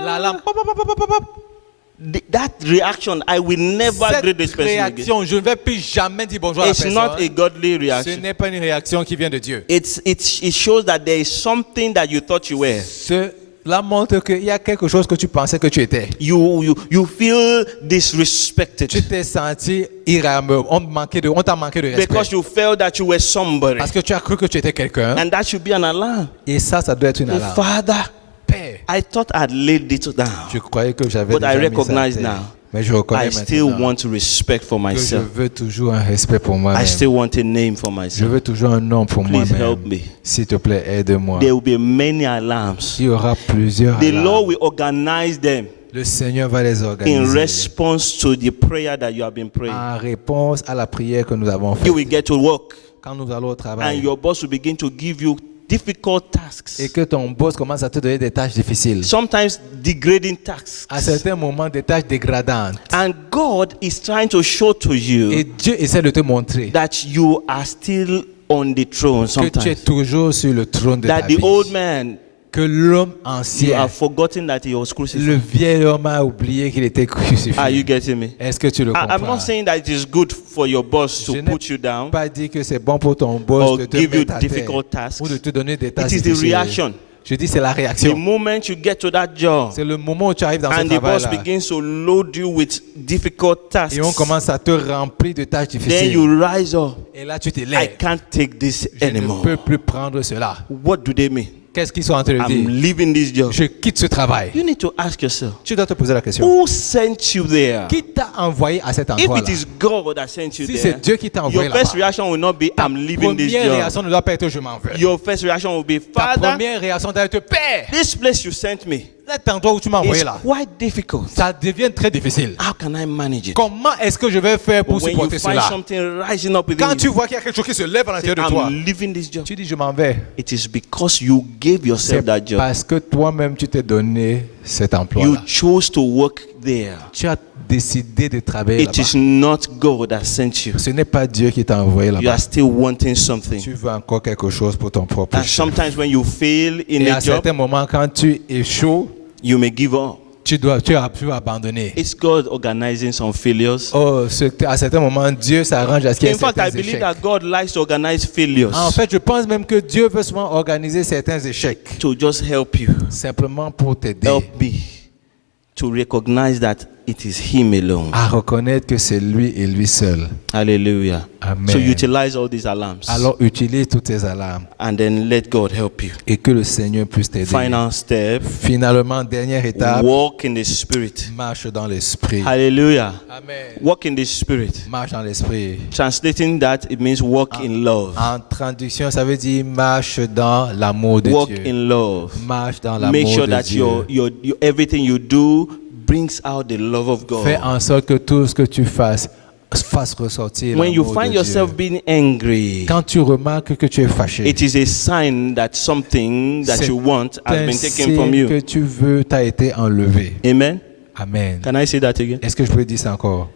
L'alarme, pop, pop, pop, pop, pop, pop. That reaction, I will never greet this Cette person again. réaction, je ne vais plus jamais dire bonjour à la It's personne. not a godly Ce reaction. n'est pas une réaction qui vient de Dieu. It shows that there is something that you thought you were. Cela montre qu'il y a quelque chose que tu pensais que tu étais. You feel disrespected Tu t'es senti irréellement. On t'a manqué de respect. because you felt that you were somebody. Parce que tu as cru que tu étais quelqu'un. And that should be an alarm. Et ça doit être une Oh, alarme. Father, Père, I thought I'd laid it down, je croyais que j'avais but déjà I mis ça à recognize terre. now. Mais je reconnais I still maintenant want respect for que je myself. veux toujours un respect pour I moi-même. still want a name for Je myself. veux toujours un nom pour Please moi-même. help me. S'il te plaît, aide-moi. There will be many alarms. Il y aura plusieurs The alarmes. Lord will organize them Le Seigneur va les in organiser response to the prayer that you have been praying. en réponse à la prière que nous avons faite. You will get to work, Quand nous allons au and travail your boss will begin to give you difficult tasks. et que ton boss commence à te donner des tâches difficiles, Sometimes degrading tasks. à certains moments des tâches dégradantes, And God is trying to show to et you Dieu essaie de te montrer that you are still on the throne que tu es sometimes. toujours sur le trône de ta That vie. the old man, Que l'homme you ancien, have forgotten that he was crucified. le vieil homme a oublié qu'il était Are you crucifié. getting me? Est-ce que tu le comprends? I'm not saying that it is good for your boss Je to n'ai put you down. pas dit que c'est bon pour ton boss Or de te give you mettre à terre difficult tasks. ou de te donner des tâches It is the difficiles. reaction. Je dis c'est la The réaction. moment you get to that job C'est le moment où tu arrives dans ce and the boss travail-là begins to load you with difficult tasks, et on commence à te remplir de tâches then difficiles. you rise up. Et là, tu te I lèves. can't take this Je ne anymore. peux plus prendre cela. What do they mean? Qu'est-ce qu'ils sont en train de I'm dire? leaving this job. Je quitte ce travail. You need to ask yourself, Tu dois te poser la question. who sent you there? Qui t'a envoyé à cet If endroit-là? it is God that sent you Si there, c'est Dieu qui t'a envoyé your first là-bas, reaction will not be, ta I'm leaving this première job. réaction ne doit pas être je m'en vais. Your first reaction will be, Ta Father, première réaction doit être Père, this place you sent me cet endroit où tu m'as envoyé is là, quite difficult. ça devient très difficile. How can I manage it? Comment est-ce que je vais faire pour But when you supporter find cela? something rising up within Quand tu you, vois qu'il y a quelque chose qui se lève à say, l'intérieur de toi, I'm leaving this job. tu dis je m'en vais. It is because you gave yourself C'est that job. parce que toi-même tu t'es donné cet You emploi-là. chose to work there. Tu as décidé de travailler It là-bas. is not God that sent you. Ce n'est pas Dieu qui t'a envoyé You là-bas. are still wanting something. Tu veux encore quelque chose pour ton propre And chef. sometimes when you fail in Et à a job, certains moments, quand tu échoues, you may give up. tu as pu abandonner. It's God organizing some failures. Oh, à certains moments, Dieu s'arrange à ce qu'il y ait In fact, I certains believe échecs. that God likes to organize failures En fait, je pense même que Dieu veut souvent organiser certains échecs, to just help you, simplement pour t'aider help me to recognize that it is Him alone. à reconnaître que c'est lui et lui seul. Hallelujah. Amen. So utilize all these alarms Alors utilise toutes tes alarmes and then let God help you. et que le Seigneur puisse t'aider. Final step, Finalement, dernière étape, walk in the Spirit. marche dans l'esprit. Hallelujah. Amen. Walk in the Spirit. Marche dans l'esprit. Translating that, it means walk in love. En traduction, ça veut dire marche dans l'amour de Walk Dieu. in love. Marche dans Make l'amour sure de that Dieu. everything you do brings out the love of Fais God. en sorte que tout ce que tu fasse ressortir When you l'amour find de yourself Dieu. being angry, Quand tu remarques que tu es fâché, it is a sign that something that c'est you want has un been taken from signe que you. tu veux t'a été enlevé. Amen. Amen. Can I say that again? Est-ce que je peux dire ça encore?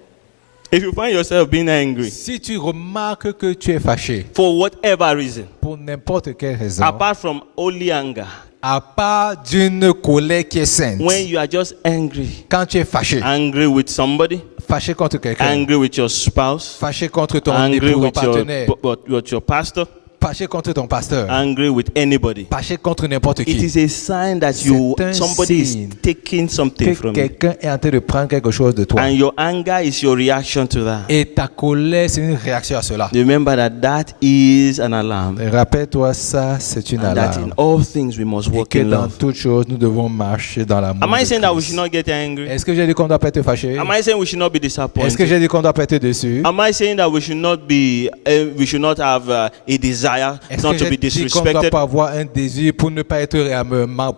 If you find yourself being angry Si tu remarques que tu es fâché for whatever reason, pour n'importe quelle raison, apart from holy anger, à part d'une colère qui est sainte, when you are just angry, quand tu es fâché, angry with somebody, fâché contre quelqu'un, angry with your spouse, fâché contre ton angry époux, ton with your, partenaire, with your pastor, fâché contre ton pasteur, angry with anybody, fâché contre n'importe it qui, is a sign that C'est un somebody is signe taking something que from you. quelqu'un est en train de prendre quelque chose de toi. And your anger is your reaction to that. Et ta colère, c'est une réaction à cela. Remember that is an alarm. Rappelle-toi ça, c'est une And that in alarme. all things we must Et walk que in dans love. toutes choses, nous devons marcher dans l'amour Am I de saying that we Christ. should not get angry? Est-ce que j'ai dit qu'on ne doit pas être fâché? Am I saying we should not be Est-ce que disappointed? j'ai dit qu'on ne doit pas être déçu? Am I saying that we should not have a desire Est-ce not que to j'ai be dit qu'on ne doit disrespected? pas avoir un désir pour ne pas être,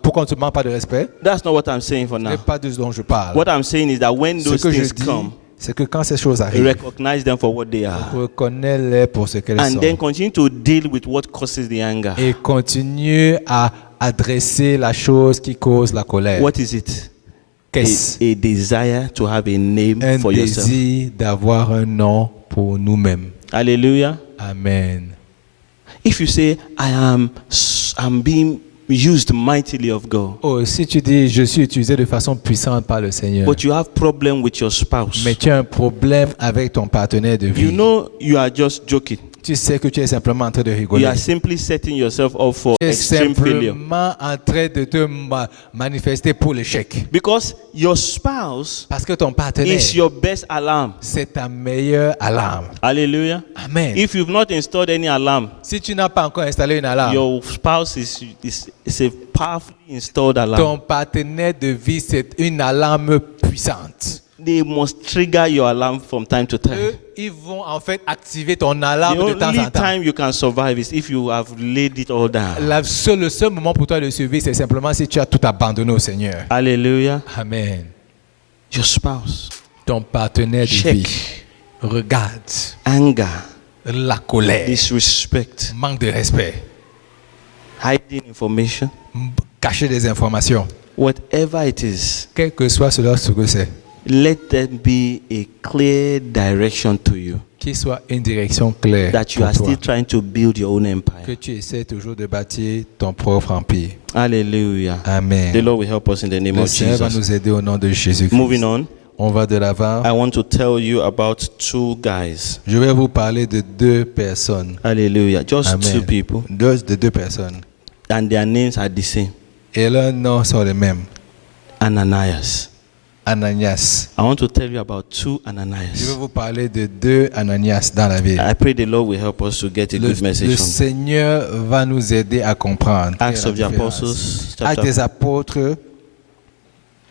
pour qu'on ne se manque pas de respect? That's not what I'm saying for Ce now. n'est pas de ce dont je parle. What I'm saying is that when Ce those que je things dis, come, c'est que quand ces choses arrivent, recognize them for what they are. reconnais-les pour ce qu'elles And then sont continue to deal with what causes the anger. et continue à adresser la chose qui cause la colère. What is it? Qu'est-ce? A desire to have a name Un for yourself. désir d'avoir un nom pour nous-mêmes. Hallelujah. Amen. If you say, I'm being used mightily of God, Oh, si tu dis, je suis utilisé de façon puissante par le Seigneur, but you have problem with your spouse, mais tu as un problème avec ton partenaire de vie, you know you are just joking. tu sais que tu es simplement en train de You rigoler. are simply setting yourself up for Tu es extreme failure. simplement en train de te manifester pour l'échec. Because your spouse Parce que ton partenaire, is your best alarm. c'est ta meilleure alarme. Hallelujah. Amen. If you've not installed any alarm, Si tu n'as pas encore installé une alarme, your spouse is a powerfully installed alarm. ton partenaire de vie, c'est une alarme puissante. They must trigger your alarm from time to time. Eux, ils vont en fait activer ton The alarme de temps only en temps. time you can survive is if you have laid it all down. Le seul moment pour toi de survivre, c'est simplement si tu as tout abandonné au Seigneur. Hallelujah. Amen. Your spouse. Ton partenaire de Check. vie, regarde Anger. la colère, Disrespect. manque de respect, Hiding information. cacher des informations, Whatever it is, quel que soit cela ce que c'est, let there be a clear direction to you. qu'il soit une direction claire That you pour are toi, still trying to build your own que empire. tu essaies toujours de bâtir ton propre empire. Hallelujah. Amen. The Lord will help us in the name Le of Seigneur va Jesus. nous aider au nom de Jésus-Christ. Moving on, On va de l'avant. I want to tell you about two guys. Je vais vous parler de deux personnes. Hallelujah. Just Amen. two people. De deux personnes. And their names are the same. Et leurs noms sont les mêmes. Ananias. Ananias. I want to tell you about two Je vais Ananias. vous parler de deux Ananias dans la ville. I pray the Lord will help us to get a good message Le from Seigneur va nous aider à comprendre. Acts quelle of est the la différence. Apostles, Actes des Apôtres,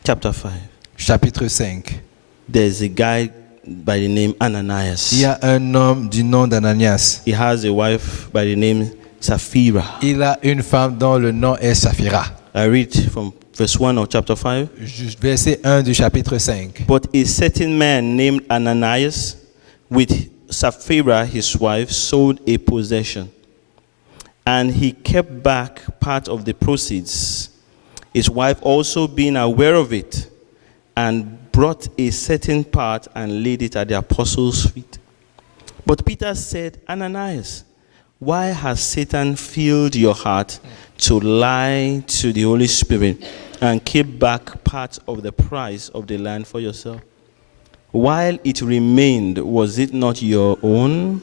chapter 5. chapitre 5. There's a guy by the name Ananias. Il y a un homme du nom d'Ananias. He has a wife by the name Sapphira. Il a une femme dont le nom est Saphira. I read from verse 1 of chapter 5. Verset 1 du chapitre 5. But a certain man named Ananias, with Sapphira his wife, sold a possession, and he kept back part of the proceeds. His wife also being aware of it, and brought a certain part and laid it at the apostles' feet. But Peter said, Ananias, why has Satan filled your heart to lie to the Holy Spirit and keep back part of the price of the land for yourself? While it remained, was it not your own?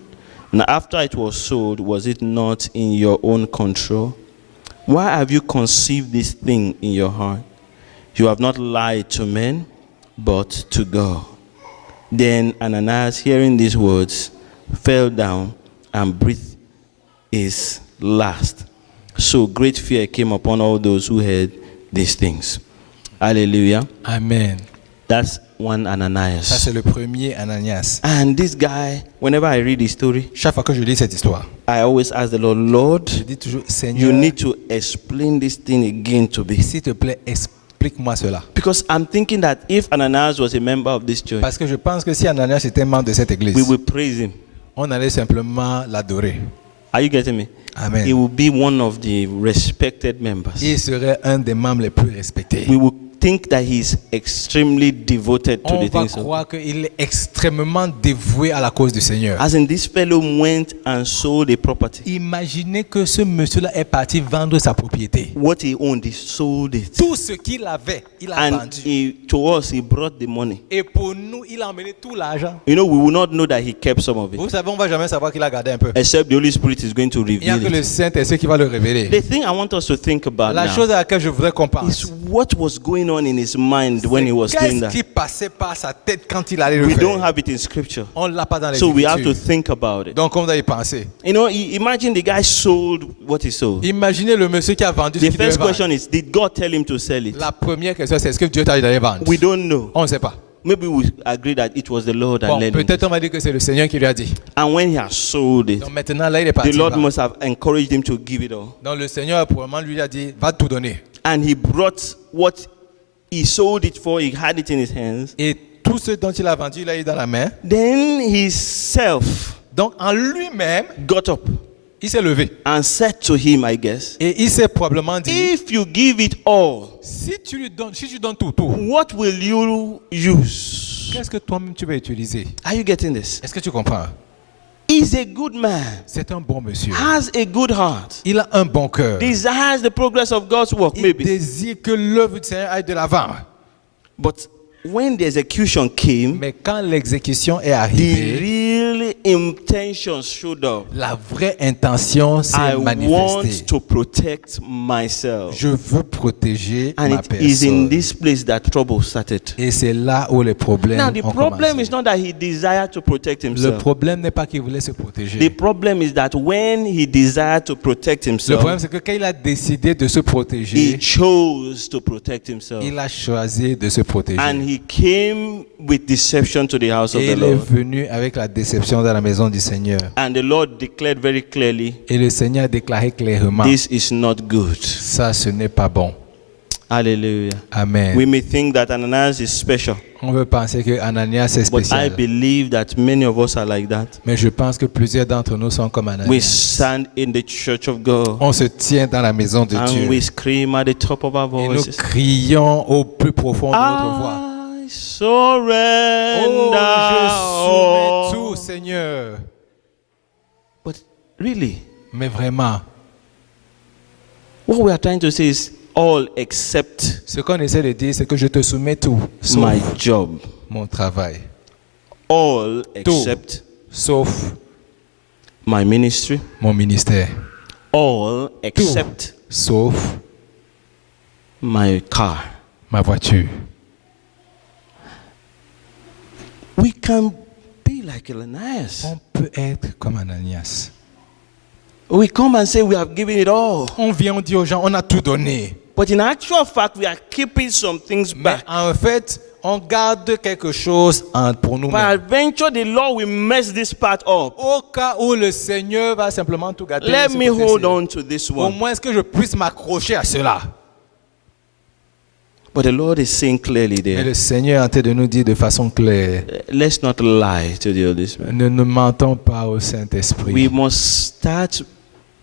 And after it was sold, was it not in your own control? Why have you conceived this thing in your heart? You have not lied to men, but to God. Then Ananias, hearing these words, fell down and breathed his last. So great fear came upon all those who heard these things. Hallelujah. Amen. That's one Ça, Ananias. c'est le premier Ananias. And this guy, whenever I read his story, Chaque fois que je lis cette histoire, I always ask the Lord, Lord, je dis toujours, you Seigneur, need to explain this thing again to me. s'il te plaît, explique-moi cela. Because I'm thinking that if Ananias was a member of this church, Parce que je pense que si Ananias était membre de cette église, we will praise him. on allait simplement l'adorer. Are you getting me? Amen. He will be one of the respected members. Il serait un des membres les plus respectés. We will think that he's extremely devoted to On the va things of God. croire qu'il est extrêmement dévoué à la cause du Seigneur. As in, this fellow went and sold a property. Imaginez que ce monsieur-là est parti vendre sa propriété. What he owned, he sold it. Tout ce qu'il avait, il a And vendu. to us, he brought the money. Et pour nous, il a emmené tout l'argent. You know, we will not know that he kept some of it, Vous savez, on ne va jamais savoir qu'il a gardé un peu. except the Holy Spirit is going to Il n'y a reveal que le it. Saint-Esprit qui va le révéler. The thing I want us to think about La now chose à laquelle je voudrais qu'on is pense, what was going on in his mind when he was doing qu'est-ce that. qui passait par sa tête quand il allait le We don't faire? have it in scripture. On ne l'a pas dans les So we have to Écritures. think about it. Donc on doit y penser. You know, imagine the guy sold what he sold. Imaginez le monsieur qui a vendu ce The qu'il devait first vendre. question is, did God tell him to sell it? La première question, c'est est-ce que Dieu t'a dit d'aller vendre? We don't know. On ne sait pas. Maybe we agree that it was the Lord that Bon, led him. peut-être on va dire que c'est le Seigneur qui lui a dit. And when he has sold it, Donc maintenant, là, il est parti. the Lord vendre. must have encouraged him to give it all. Donc le Seigneur, probablement, lui a dit, va tout donner. And he brought what he sold it for, he had it in his hands. Et tout ce dont il a vendu, il a eu dans la main. Then himself Donc en lui-même, got up il s'est levé. and said to him, I guess, Et il s'est probablement dit, if you give it all, si tu donnes tout, what will you use? qu'est-ce que toi-même tu vas utiliser? Are you getting this? Est-ce que tu comprends? He's a good man, C'est un bon monsieur. has a good heart, Il a un bon cœur. desires the progress of God's work, Il maybe. désire que l'œuvre du Seigneur aille de l'avant. But when the execution came, Mais quand l'exécution est the arrivée, real intentions showed up. la vraie intention s'est I want manifestée. to protect myself. Je veux protéger And ma it is in personne. this place that trouble started. Et c'est là où les problèmes Now, the ont problem commencé. is not that he desired to protect Le himself. problème n'est pas qu'il voulait se The protéger. problem is that when he desired to protect Le problème, himself, c'est que quand il a décidé de se he protéger, chose to protect himself. il a choisi de se protéger. And he came with deception to the house of Et the il est Lord. venu avec la déception dans la maison du Seigneur. And the Lord declared very clearly, Et le Seigneur a déclaré clairement, this is not good. ça, ce n'est pas bon. Hallelujah. Amen. We may think that Ananias is special, On veut penser que Ananias est but I spécial. believe that many of us are like that. Mais je pense que plusieurs d'entre nous sont comme We Ananias. stand in the church of God On se tient dans la maison de and Dieu. we scream at the top of our Et nous voices, crions au plus profond de notre voix. I surrender. Oh, je soumets all. tout, Seigneur. But really, Mais vraiment, what we are trying to say is all except ce qu'on essaie de dire, c'est que je te soumets tout, sauf my job. mon travail, All except sauf my ministry. mon ministère, All except sauf my car. ma voiture. We can be like Ananias. On peut être comme Ananias. We come and say we have given it all. On vient, on dit aux gens, on a tout donné. But in actual fact, we are keeping some things Mais back. en fait, on garde quelque chose pour nous-mêmes. Peradventure, the Lord will mess this part up. Au cas où le Seigneur va simplement tout garder. Let ce me côté-ci. hold on to this Au one. moins, est-ce que je puisse m'accrocher à cela? But the Lord is saying clearly Et there, le Seigneur est en train de nous dire de façon claire, let's not lie to the Holy Spirit. ne mentons pas au We Saint-Esprit. must start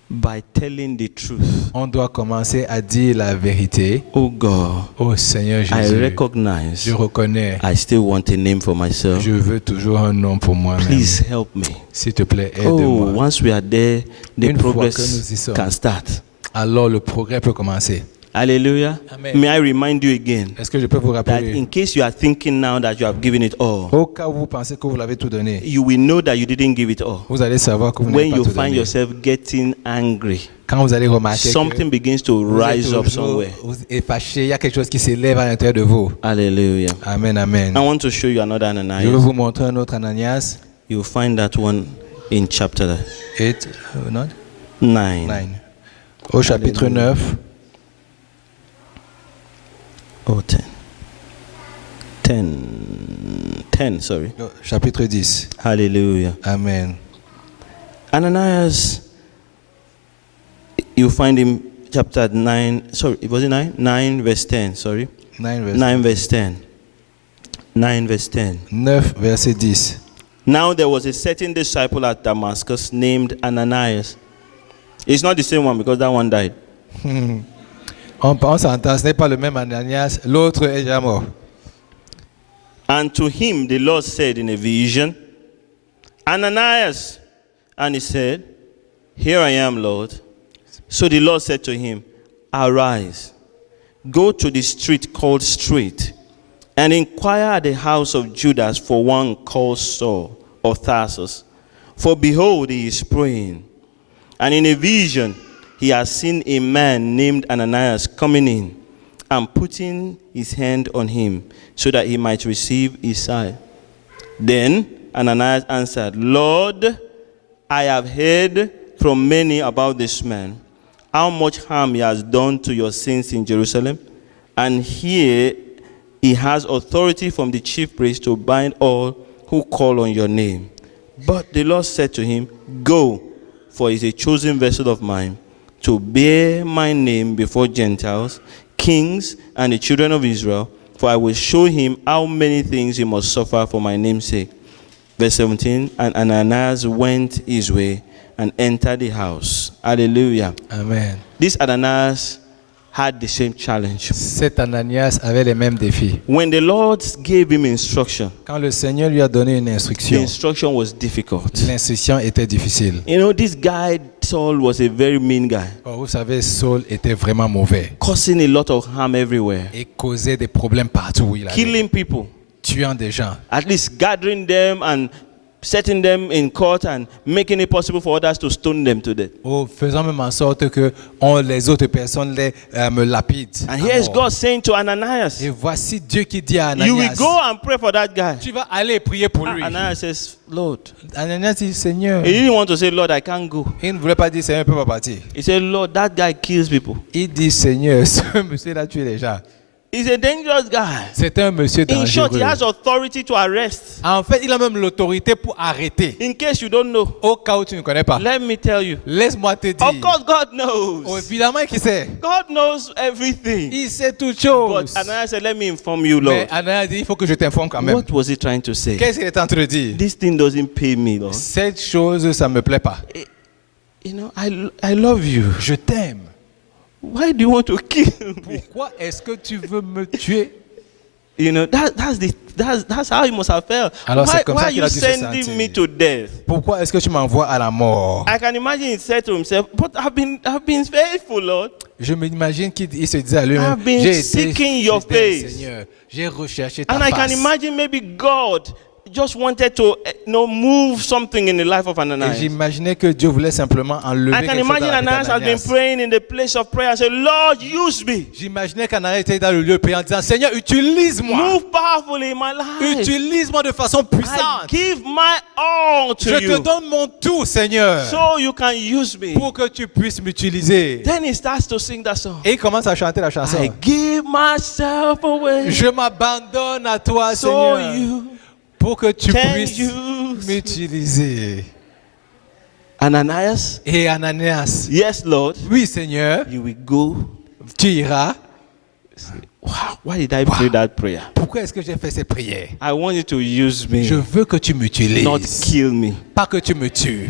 by telling the truth. On doit commencer à dire la vérité. Oh God, Ô Seigneur I Jésus, recognize je reconnais, I still want a name for myself. je veux toujours un nom pour moi-même. Please help me. S'il te plaît, Oh, aide-moi. once we are there, the Une fois que progress nous y sommes. can start. Alors le progrès peut commencer. Hallelujah. Amen. May I remind you again Est-ce que je peux vous that rappeler, in case you are thinking now that you have given it all, au cas où vous pensez que vous l'avez tout donné, you will know that you didn't give it all. vous allez savoir que vous n'avez When pas you tout find donné. yourself getting angry, Quand vous allez remarquer something que begins to vous êtes rise up toujours somewhere. vous êtes fâché, il y a quelque chose qui s'élève à l'intérieur de vous. Hallelujah. Amen, amen. I want to show you another Je vais Ananias. vous montrer un autre Ananias. You'll find that one in chapter 8, non? 9. 9. Au chapitre 9, Oh, 10. 10, sorry. chapitre 10. Hallelujah. Amen. Ananias, you find him chapter 9, sorry, was it 9? 9 verse 10, sorry. 9, verset 9 verse 10. 9 verse 10. 9, verset 10. Now there was a certain disciple at Damascus named Ananias. It's not the same one because that one died. On s'entend, ce n'est pas le même Ananias, l'autre est déjà mort. And to him the Lord said in a vision, Ananias. And he said, Here I am, Lord. So the Lord said to him, Arise, go to the street called Straight, and inquire at the house of Judas for one called Saul of Tarsus. For behold, he is praying. And in a vision, he has seen a man named Ananias coming in and putting his hand on him so that he might receive his sight. Then Ananias answered, Lord, I have heard from many about this man, how much harm he has done to your saints in Jerusalem. And here he has authority from the chief priest to bind all who call on your name. But the Lord said to him, Go, for he is a chosen vessel of mine, to bear my name before Gentiles, kings, and the children of Israel, for I will show him how many things he must suffer for my name's sake. Verse 17, and Ananias went his way and entered the house. Hallelujah. Amen. This Ananias had the same challenge. Cet Ananias avait les mêmes défis. When the Lord gave him instruction, Quand le Seigneur lui a donné une the instruction, instruction was difficult. l'instruction était difficile. You know, this guy, Saul, was a very mean guy, Oh, vous savez, Saul était vraiment mauvais causing a lot of harm everywhere, et causait des problèmes partout où il allait, killing people, tuant des gens, at least gathering them and setting them in court and making it possible for others to stone them to death. ou faisant même en sorte que les autres personnes les me lapident. And à here is mort. God saying to Ananias, Et voici Dieu qui dit à you will Ananias, go and pray for that guy. tu vas aller prier pour lui. Ananias says, Lord. Ananias dit, Seigneur, He didn't want to say, Lord, I can't go. il ne voulait pas dire, Seigneur, ne peut pas partir. He said, Lord, that guy kills people. Il dit, Seigneur, ce monsieur-là tue les gens. He's a dangerous guy. C'est un monsieur In short, he dangereux. has authority to arrest. En fait, il a même l'autorité pour arrêter. In case you don't know, Au cas où tu ne connais pas. let me tell you. Laisse-moi te dire. Of course, God Oh, knows. évidemment qu'il sait. God knows everything. Il sait toutes But choses. Ananias said, let me inform you, Mais Lord. Ananias dit, il faut que je t'informe quand même. What was he trying to say? Qu'est-ce qu'il est en train de dire? This thing doesn't pay me, Lord. Cette chose, ça ne me plaît pas. You know, I love you. Je t'aime. Why do you want to kill me? Pourquoi est-ce que tu veux me tuer? You know, that's how he must have felt. Alors, Why, c'est comme why ça are qu'il you a dû se sending sentir. me to death? Pourquoi est-ce que tu m'envoies à la mort? I can imagine he said to himself, but I've been faithful, Lord. Je m'imagine qu'il se disait à lui-même, I've been j'ai été seeking your fidèle, face. Seigneur. J'ai recherché ta And I can face. imagine maybe God just wanted to move something in the life of Et Ananias. j'imaginais que Dieu voulait simplement enlever I can quelque chose dans imagine la vie Ananias has been d'Ananias. praying in the place of prayer and said, Lord, use me. J'imaginais qu'Ananias était dans le lieu priant en disant, Seigneur, utilise-moi. Move powerfully in my life. Utilise-moi de façon I puissante. give my all to Je te you donne mon tout, Seigneur, so you can use me. pour que tu puisses m'utiliser. Then he starts to sing that song. Et il commence à chanter la chanson. I give myself away Je m'abandonne à toi, so Seigneur, you pour que tu can puisses use me. m'utiliser. Ananias, Et Ananias, yes, Lord, oui, Seigneur, you will go. tu iras. Wow, why did I pray that prayer? Pourquoi est-ce que j'ai fait cette prière? I want you to use me, Je veux que tu m'utilises, not kill me. pas que tu me tues.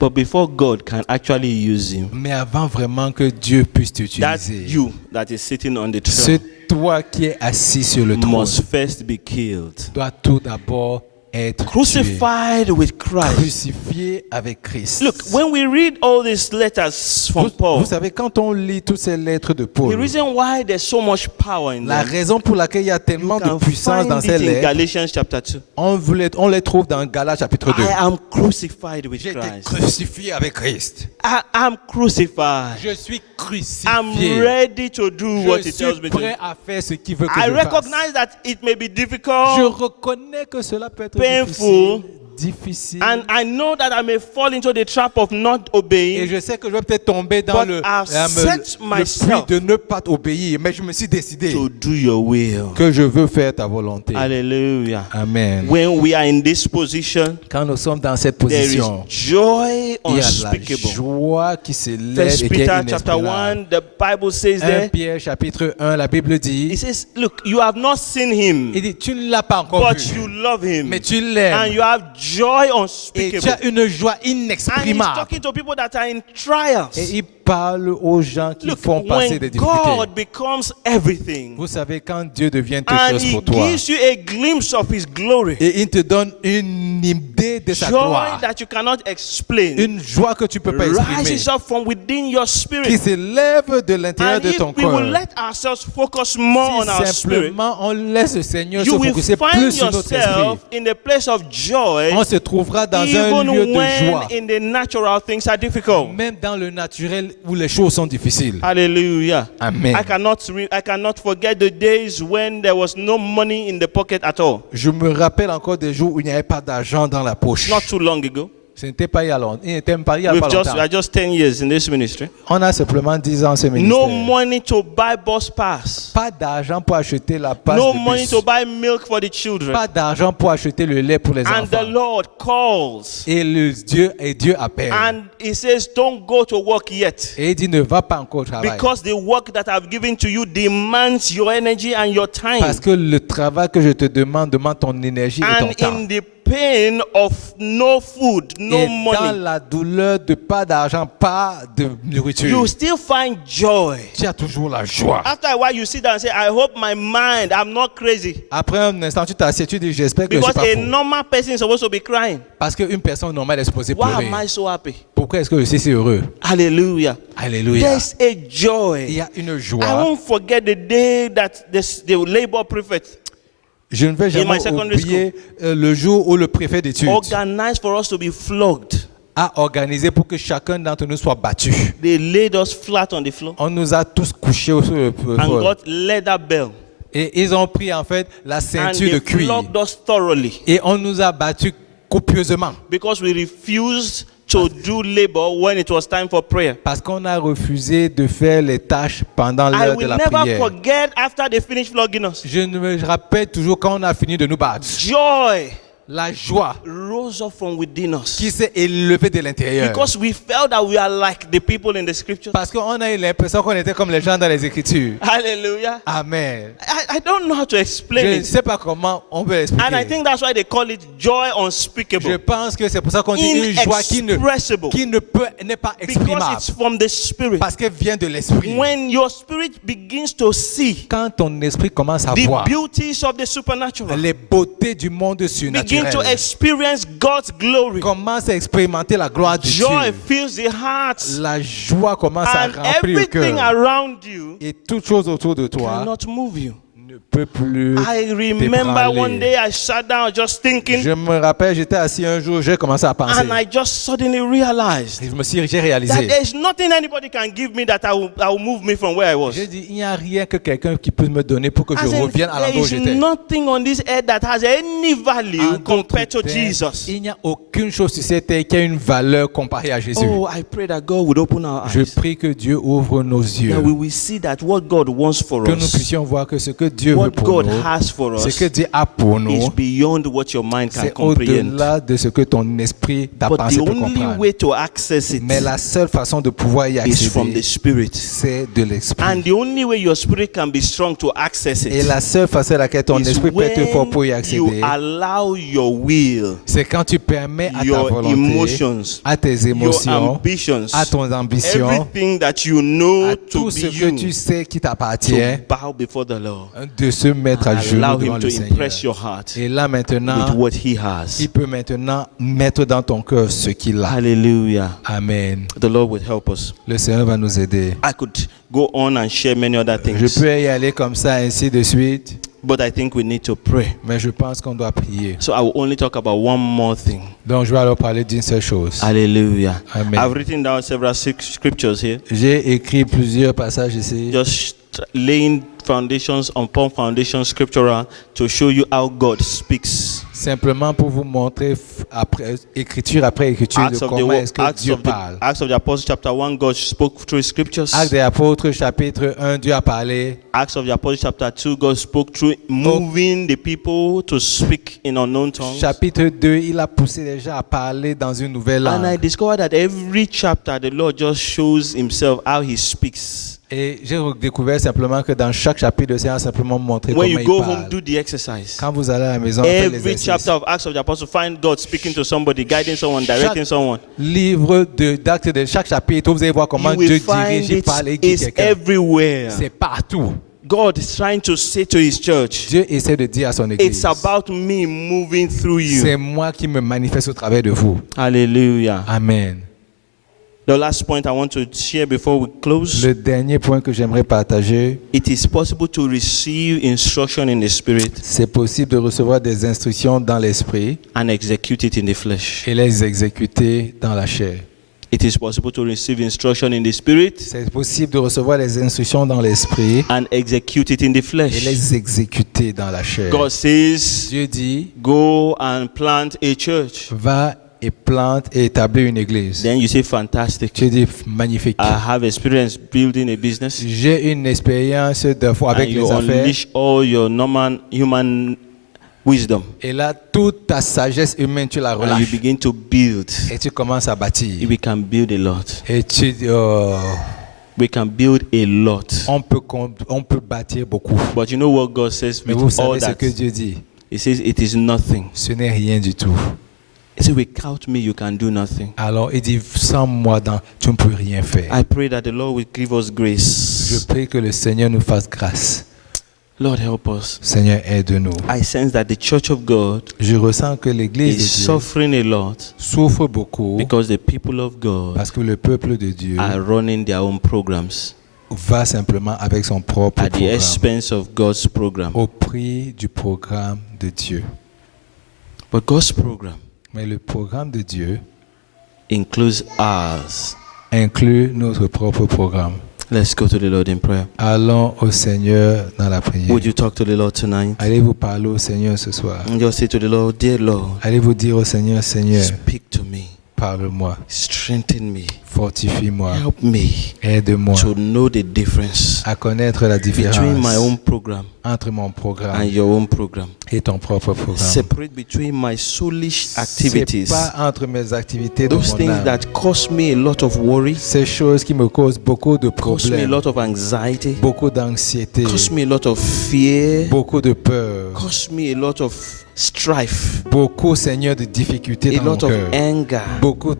But before God can actually use him, Mais avant vraiment que Dieu puisse that t'utiliser, you that is sitting on the c'est throne toi qui es assis sur le trône must first be killed. dois tout d'abord être tué, crucified with Christ. crucifié avec Christ. Look, when we read all these letters from Paul, Vous savez, quand on lit toutes ces lettres de the Paul, reason why there's so much power in la them, raison pour laquelle il y a you tellement de can puissance dans find ces it in lettres, Galatians chapter 2. on les trouve dans Galates chapitre 2. I am crucified with J'ai été Christ. crucifié avec Christ. I'm crucified. Je suis crucifié. I'm ready to do what Je he tells suis me to do. prêt à faire ce qu'il veut que I je fasse. recognize that it may be Je difficult, reconnais que cela peut être painful, difficile. and I know that I may fall into the trap of not Et obeying. je sais que je vais peut-être tomber dans But I've set le myself puits de ne pas t'obéir. Mais je me suis décidé To do your will. que je veux faire ta volonté. Hallelujah. Amen. When we are in this position, Quand nous sommes dans cette there is position, joy il y a de la unspeakable. joie qui s'élève First et qui est Peter chapter inespérable. 1, the Bible says 1 there, Pierre chapitre 1, la Bible it dit, says, look, you have not seen him, il dit, tu ne l'as pas encore but vu, you love him. mais tu And l'aimes. you have joy Et unspeakable. tu as une joie And he's inexprimable. talking to people that are in trials. Et il parle aux gens qui Look, font passer when des difficultés. God becomes everything, Vous savez, quand Dieu devient toute and chose he pour toi, gives you a glimpse of his glory, et il te donne une idée de sa joy gloire, that you cannot explain, une joie que tu ne peux pas exprimer, rises up from within your qui spirit. s'élève de l'intérieur And de if ton we will corps. let ourselves focus more on our Si spirit, simplement on laisse le Seigneur se you will focuser find plus sur notre esprit, yourself in the place of joy, on se trouvera dans un even lieu de when joie, in the natural things are difficult. même dans le naturel où les choses sont difficiles. Hallelujah. Amen. I cannot forget the days when there was no money in the pocket at all. Je me rappelle encore des jours où il n'y avait pas d'argent dans la poche. Not too long ago. Ce n'était pas il y a longtemps. Il n'était même pas il y a pas We longtemps. are just 10 years in this ministry. On a simplement 10 ans ce No ministère. money to buy bus pass. Pas d'argent pour acheter la passe No de money bus. to buy milk for the children. Pas d'argent pour acheter le lait pour les And the enfants. Lord calls Et Dieu appelle. and he says, don't go to work yet. Et il dit ne va pas encore au travail. Because the work that I've given to you demands your energy and your time. Parce que le travail que je te demande ton énergie et ton And temps. in the pain of no food, no Et dans money, la douleur de pas d'argent, pas de nourriture, you still find joy. tu as toujours la joie. After a while, you sit down and say, I hope my mind, I'm not crazy. Après un instant, tu t'assieds, tu dis j'espère que je Because suis pas a fou. normal person is supposed to be crying. Parce qu'une personne normale est supposée Why pleurer. am I so happy? Pourquoi est-ce que je suis si heureux? Hallelujah. Alléluia. There's a Il joy. y a une I joie. won't forget the day that the labor prefect Je ne vais my jamais secondary oublier le jour où le préfet d'études organized for us to be flogged. a organisé pour que chacun d'entre nous soit battu. They laid us flat on the floor On nous a tous couchés sur le and sol. got leather belt. Et ils ont pris en fait la And ceinture they de cuir. flogged us thoroughly Et on nous a battus copieusement. because we refused to do labor when it was time for prayer. Parce qu'on a refusé de faire les tâches pendant I l'heure de will la never prière. forget after they finished flogging us. Je me rappelle toujours quand on a fini de nous battre. Joy La joie rose up from within us qui s'est élevée de l'intérieur. because we felt that we are like the people in the scriptures. Parce qu'on a eu l'impression qu'on était comme les gens dans les Écritures. Hallelujah. Amen. I don't know how to Je explain ne it. sais pas comment on peut And I l'expliquer. think that's why they call it joy Je unspeakable. pense que c'est pour ça qu'on dit une joie qui n'est pas Because exprimable. it's from the spirit. Parce qu'elle vient de l'esprit. When your spirit begins to see Quand ton esprit commence à the voir beauties of the supernatural, les beautés du monde begin surnaturel, to experience God's glory, commence à expérimenter la gloire de joy Dieu. fills the hearts, La joie commence à and remplir le everything cœur. around you Et toute chose autour de toi cannot move you. ne peut plus I remember one t'ébranler. day I sat down just thinking, Je me rappelle, j'étais assis un jour, j'ai commencé à penser. and I just suddenly realized Et j'ai that réalisé. there's nothing anybody can give me that I will move me from where I was. J'ai dit, il n'y a rien que quelqu'un qui peut me donner pour que je As in, revienne à there l'endroit où is j'étais. nothing on this earth that has any value En compared to d'autres termes, Jesus. il n'y a aucune chose sur cette terre qui a une valeur comparée à Jésus. Oh, I pray that God would open our Je eyes. prie que Dieu ouvre nos yeux. That we will see that what God wants for Que nous us, puissions voir que ce que Dieu veut what pour God nous, has for ce us, que Dieu a pour is nous, beyond what your mind can c'est comprehend. au-delà de ce que ton esprit, ta But pensée the peut only comprendre. way to access it Mais la seule façon de pouvoir y is from the accéder, Spirit. c'est de l'esprit. And the only way your spirit can be strong to access Et it la seule façon à laquelle ton is esprit peut être fort pour y when you accéder, allow your will, c'est quand tu permets à ta your volonté, emotions, à tes your émotions, ambitions, à ton ambition, everything that you know à to tout be ce que you, tu sais qui t'appartient, to bow before the Lord. de se mettre à and genoux allow devant him le to Seigneur. impress your heart Et là maintenant, with what he has. il peut maintenant mettre dans ton cœur ce qu'il a. Hallelujah. Amen. The Lord will help us. Le Seigneur va nous aider. I could go on and share many other Je things, peux y aller comme ça, ainsi de suite, but I think we need to pray. mais je pense qu'on doit prier. So I will only talk about one more thing. Donc je vais alors parler d'une seule chose. Hallelujah. Amen. I've written down several scriptures here, J'ai écrit plusieurs passages ici, just laying foundations upon foundations scriptural to show you how God speaks. simplement pour vous montrer écriture après écriture de comment est-ce que Dieu parle. Acts of the Apostles chapter 1, God spoke through his scriptures. Actes des Apôtres chapitre 1, Dieu a parlé. Acts of the Apostles chapter 2, God spoke through moving the people to speak in unknown tongues. Chapitre 2, il a poussé les gens à parler dans une nouvelle And I langue. discovered that every chapter the Lord just shows himself how he speaks. Et j'ai découvert simplement que dans chaque chapitre, le Seigneur a simplement montré When comment you go il home, parle. do the exercise. Quand vous allez à la maison, faites Every l'exercice. chapter of Acts of the Apostles, find God speaking to somebody, guiding someone, directing someone. Livre d'actes de chaque chapitre, vous allez voir comment You Dieu will dirige find et parle et guide it's quelqu'un. everywhere. C'est partout. God is trying to say to his church, Dieu essaie de dire à son it's église, about me moving through you. c'est moi qui me manifeste au travers de vous. Hallelujah. Amen. The last point I want to share before we close. Le dernier point que j'aimerais partager, It is possible to receive instruction in the spirit c'est possible de recevoir des instructions dans l'esprit and execute it in the flesh. et les exécuter dans la chair. It is possible to receive instruction in the spirit C'est possible de recevoir les instructions dans l'esprit and execute it in the et flesh. les exécuter dans la chair. God says, Dieu dit, go and plant a church. va et plante et établit une église. Then you say, fantastic. Tu dis, magnifique. I have experience building a business. J'ai une expérience de fois avec And les you affaires. unleash all your normal human wisdom. Et là, toute ta sagesse humaine, tu la And you relâches. begin to build. Et tu commences à bâtir. We can build a lot. Et tu We can build a lot. on peut bâtir beaucoup. But you know what God says Mais with vous all savez ce that? que Dieu dit. He says it is nothing. Ce n'est rien du tout. He said, without me, you can do nothing. Alors, il dit, sans moi, tu ne peux rien faire. I pray that the Lord will give us Je grace. prie que le Seigneur nous fasse grâce. Lord, help us. Seigneur, aide-nous. I sense that the church of God Je ressens que l'Église is de Dieu suffering a lot souffre beaucoup because the people of God parce que le peuple de Dieu are running their own programs va simplement avec son propre at the programme expense of God's program. au prix du programme de Dieu. But God's program Mais le programme de Dieu includes ours. inclut notre propre programme. Let's go to the Lord in prayer. Allons au Seigneur dans la prière. Would you talk to the Lord tonight? Allez-vous parler au Seigneur ce soir. And just say to the Lord, dear Lord, Allez-vous dire au Seigneur, Seigneur, speak to me, parle-moi, strengthen me, fortifie-moi, help me aide-moi to know the difference à connaître la between my différence own program entre mon programme and your own program. et ton propre programme. Separate between my soulish activities, C'est pas entre mes activités de those mon things âme. that cause me a lot of worry, Ces choses qui me causent beaucoup de cause me a problèmes, lot of anxiety, beaucoup d'anxiété, cause me a lot of fear, beaucoup de peur, cause me a lot of strife, beaucoup, Seigneur, de difficultés a dans mon lot of cœur, anger. beaucoup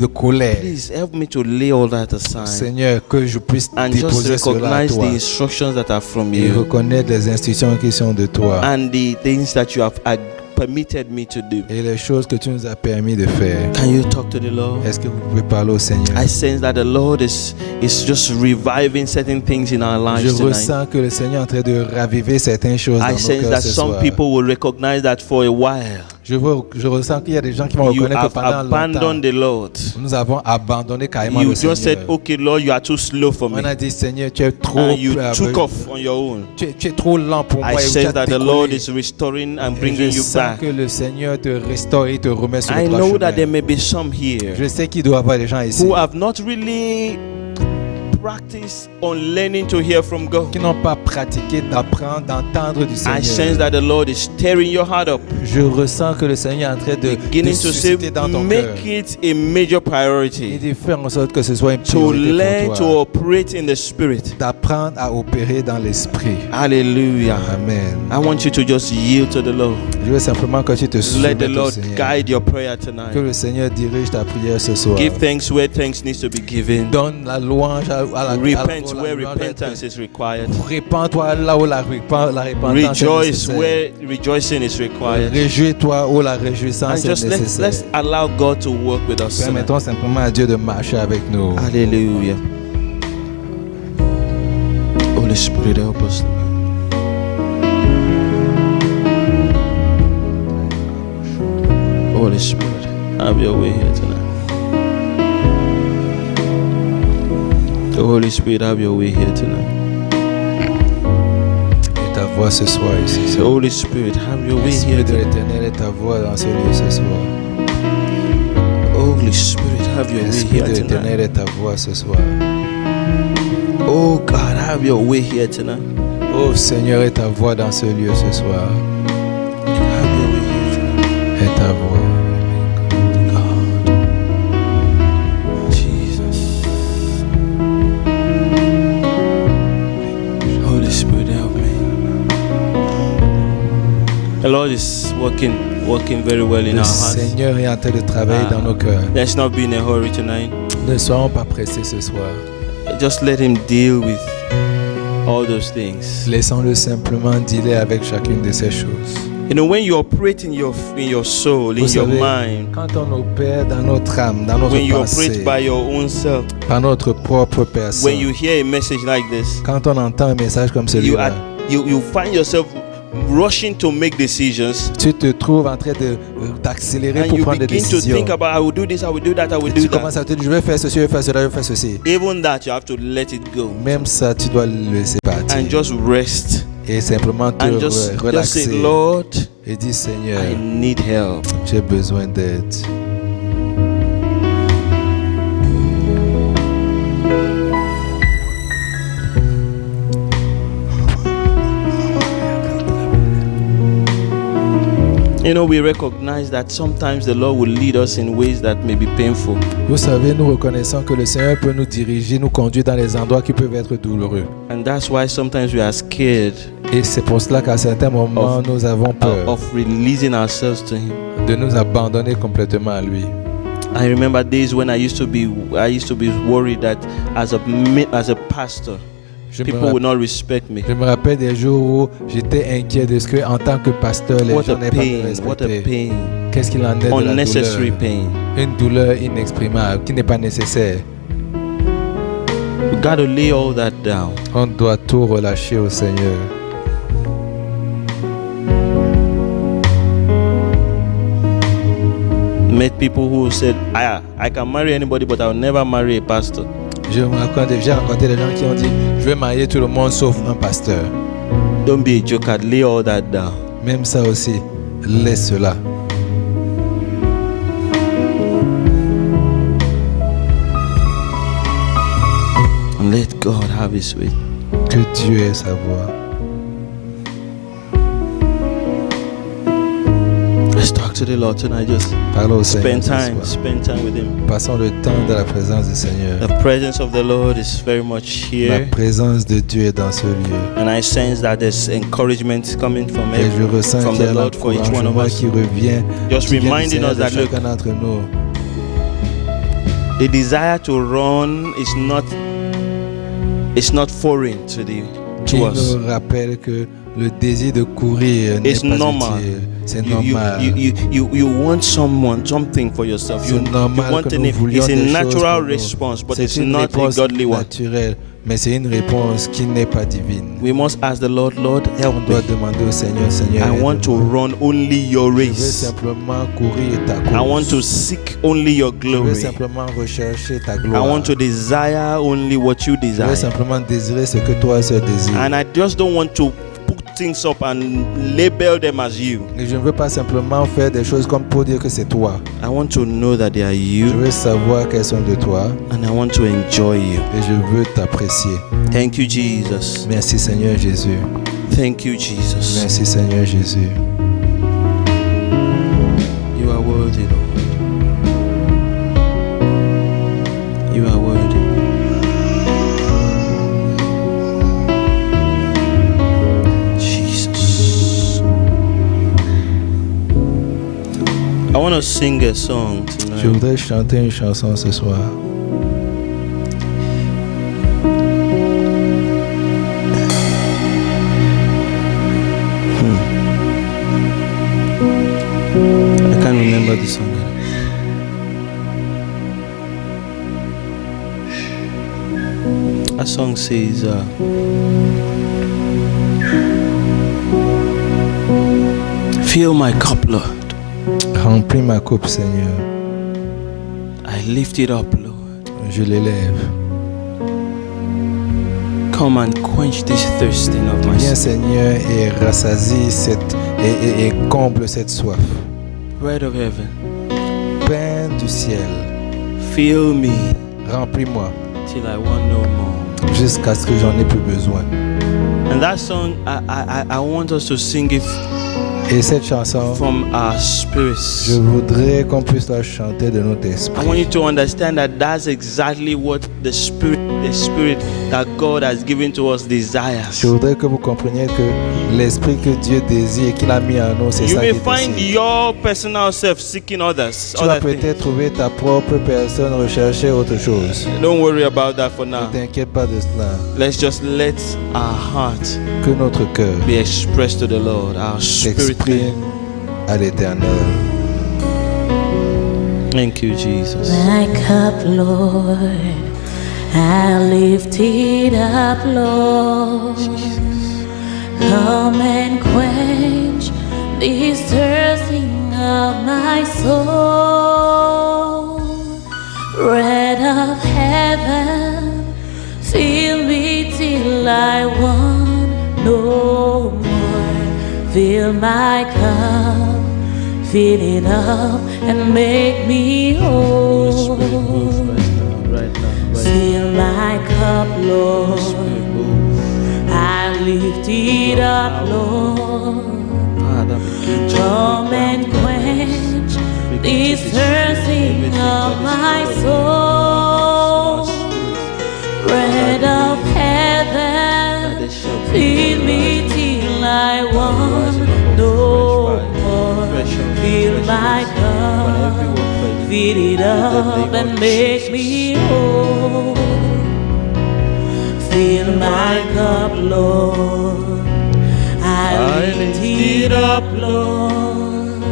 de colère. Please help me to lay all that aside Seigneur, que je puisse and just déposer cela à recognize toi the instructions that are from et you reconnaître les instructions qui sont de toi and the things that you have permitted me to do. et les choses que tu nous as permis de faire. Can you talk to the Lord? Est-ce que vous pouvez parler au Seigneur? I sense that the Lord is just reviving certain things in our Je lives tonight. ressens que le Seigneur est en train de raviver certaines choses dans I nos sense cœurs that ce some soir. people will recognize that for a while Je ressens qu'il y a des gens qui vont you reconnaître que have pendant abandoned longtemps, the Lord. nous avons abandonné carrément You le just said, Seigneur. okay, Lord, you are too slow for On me. a dit, Seigneur, tu es trop, And you took off on your own. tu es trop lent pour moi. I et tu sense as that the décollé. Lord is restoring and Et bringing je you sens back. que le Seigneur te restaure et te remet sur I le droit know that there chemin. may be some here Je sais qu'il doit y avoir des gens ici who have not really practiced on learning to hear from God. qui n'ont pas pratiqué d'apprendre, d'entendre du I sense Seigneur. that the Lord is tearing your heart up, Je ressens que le Seigneur est en train de beginning to say, susciter dans ton cœur. make it a major Il priority dit faire en sorte que ce soit une to priorité learn pour to toi. operate in the Spirit. D'apprendre à opérer dans l'esprit. Hallelujah. Amen. I want you to just yield to the Lord. Je veux simplement que tu te Let soumettes the au Lord Seigneur. guide your prayer Que tonight. le Seigneur dirige ta prière ce soir. Give thanks where thanks needs to be given. Donne la louange à Repent where repentance is required. Répands-toi là où la repentance est Rejoice nécessaire. where rejoicing is required. Réjouis-toi où la And réjouissance est just let's nécessaire. allow God to work with us. tonight. Permettons simplement à Dieu de marcher avec nous. Hallelujah. Holy Spirit, help us. Holy Spirit, have your way here tonight. The Holy Spirit, have your way here tonight. Et ta voix ce soir ici. The Holy Spirit, have your way L'Esprit here de tonight. l'Éternel est ta voix dans ce lieu ce soir. Holy Spirit, have your way L'Esprit here de tonight. l'Éternel est ta voix ce soir. Oh God, have your way here tonight. Oh Seigneur, est ta voix dans ce lieu ce soir. Have your way here tonight. Est ta voix. God. Jesus. Holy Spirit, help me. The Lord is working very well in Le our hearts. Seigneur est en train de travailler dans nos cœurs. Let's not be in a hurry tonight. Ne soyons pas pressés ce soir. Just let Him deal with all those things. Laissons-le simplement dealer avec chacune de ces choses. You know, when you operate in your soul, in Vous your savez, mind, quand on opère dans notre âme, dans notre when you pensée, operate by your own self, par notre propre when personne, you hear a message like this, quand on entend un message comme celui-là, you find yourself rushing to make decisions, tu te trouves en train d'accélérer and pour you prendre des begin to décisions. think about, I will do this, I will do that, I will Et tu do that. commences à te dire, je vais faire ceci, je vais faire cela, je vais faire ceci. Even that, you have to let it go Même ça, tu dois le laisser partir. and just rest Et simplement te and just relaxer. say, Lord, Et dis, Seigneur, I need help. j'ai besoin d'aide. You know, we recognize that sometimes the Lord will lead us in ways that may be painful. Vous savez, nous reconnaissons que le Seigneur peut nous diriger, nous conduire dans les endroits qui peuvent être douloureux. And that's why sometimes we are scared Et c'est pour cela qu'à certains moments, nous avons peur of releasing ourselves to Him. de nous abandonner complètement à lui. I remember days when I used to be worried that as a pastor, Je me, people would not respect me. je me rappelle des jours où j'étais inquiet de ce que, en tant que pasteur, les What gens a n'aient pas me pain, what a respecter. pain. Qu'est-ce qu'il en est de la Unnecessary douleur? pain. Une douleur inexprimable qui n'est pas nécessaire. We got to lay all that down. On doit tout relâcher au Seigneur. Met people who said, I can marry anybody, but I'll never marry a pastor. J'ai rencontré des gens qui ont dit, je vais marier tout le monde sauf un pasteur. Don't be a joker, lay all that down. Même ça aussi, laisse cela. And let God have His way. Que Dieu ait sa voix. Let's talk to the Lord tonight. Just Parlons au Seigneur. spend ce soir. time with Him. Passons le temps de la présence du Seigneur. The presence of the Lord is very much La here. présence de Dieu est dans ce lieu. And I sense that there's encouragement coming from Et je ressens from qu'il y the a Lord for each one of l'encouragement us. qui revient. Just qui vient du reminding Seigneur us de that look, chacun d'entre nous. the desire to run is not foreign to Qui us. nous rappelle que le désir de courir n'est It's pas normal. utile. C'est You normal. want something for yourself. You C'est normal want que nous it's voulions a des choses natural pour nous. response, but C'est it's une not a réponse godly one. naturelle, mais c'est une réponse qui n'est pas divine. We must ask the Lord, Lord, help On doit me. demander au Seigneur, Seigneur, I want to aide-moi. run only your Je veux race. simplement courir ta I want course. to seek only your Je veux glory. simplement rechercher ta I gloire. want to desire only what you Je veux desire. simplement désirer ce que toi seul désires. And I just don't want to put things up and label them as you. Et je ne veux pas simplement faire des choses comme pour dire que c'est toi. I want to know that they are Je you, veux savoir qu'elles sont de toi and I want to enjoy you. et je veux t'apprécier. Thank you, Jesus. Merci Seigneur Jésus. Thank you, Jesus. Merci Seigneur Jésus. You are worthy, Lord. You are worthy. Jesus. I want to sing a song Je tonight. voudrais chanter une chanson ce soir. the song. That song says, fill my cup, Lord. Remplis ma coupe, Seigneur. I lift it up, Lord. Je l'élève. Come and quench this thirsting of my Viens, soul. Seigneur, et rassasie et comble cette soif. Bread of heaven, Pain du ciel, fill me remplis-moi till I want no more. jusqu'à ce que j'en ai plus besoin. And that song, I want us to sing it Et cette chanson, from our spirits. je voudrais qu'on puisse la chanter de notre I want esprit. you to understand that that's exactly what the spirit that God has given to us desires. Je voudrais que vous compreniez que l'esprit que Dieu désire, qu'il a mis en nous, c'est You ça may qu'il find désire. your personal self seeking others. Tu vas Other things. peut-être trouver ta propre personne rechercher autre chose. Don't worry about that for Ne now. t'inquiète pas de cela. Let's just let our heart Que notre cœur be expressed to the Lord. Our spirit. s'exprime à l'Éternel. Thank you, Jesus. My cup, Lord, I lift it up, Lord. Come and quench this thirsting of my soul. Bread of heaven, fill me till I want no more. Fill my cup, fill it up and make me Holy Spirit, move whole. right now. Fill my cup, Lord. Spirit, move. I lift it up, Lord. Father, begin to Come break and down quench Begin this to destroy thirsting everything of that is my not of you. soul. Bread of That heaven, they shall be feed me till I want no more. Fill my cup, fill it up and make me whole. Fill my cup, Lord. I lift it up, Lord.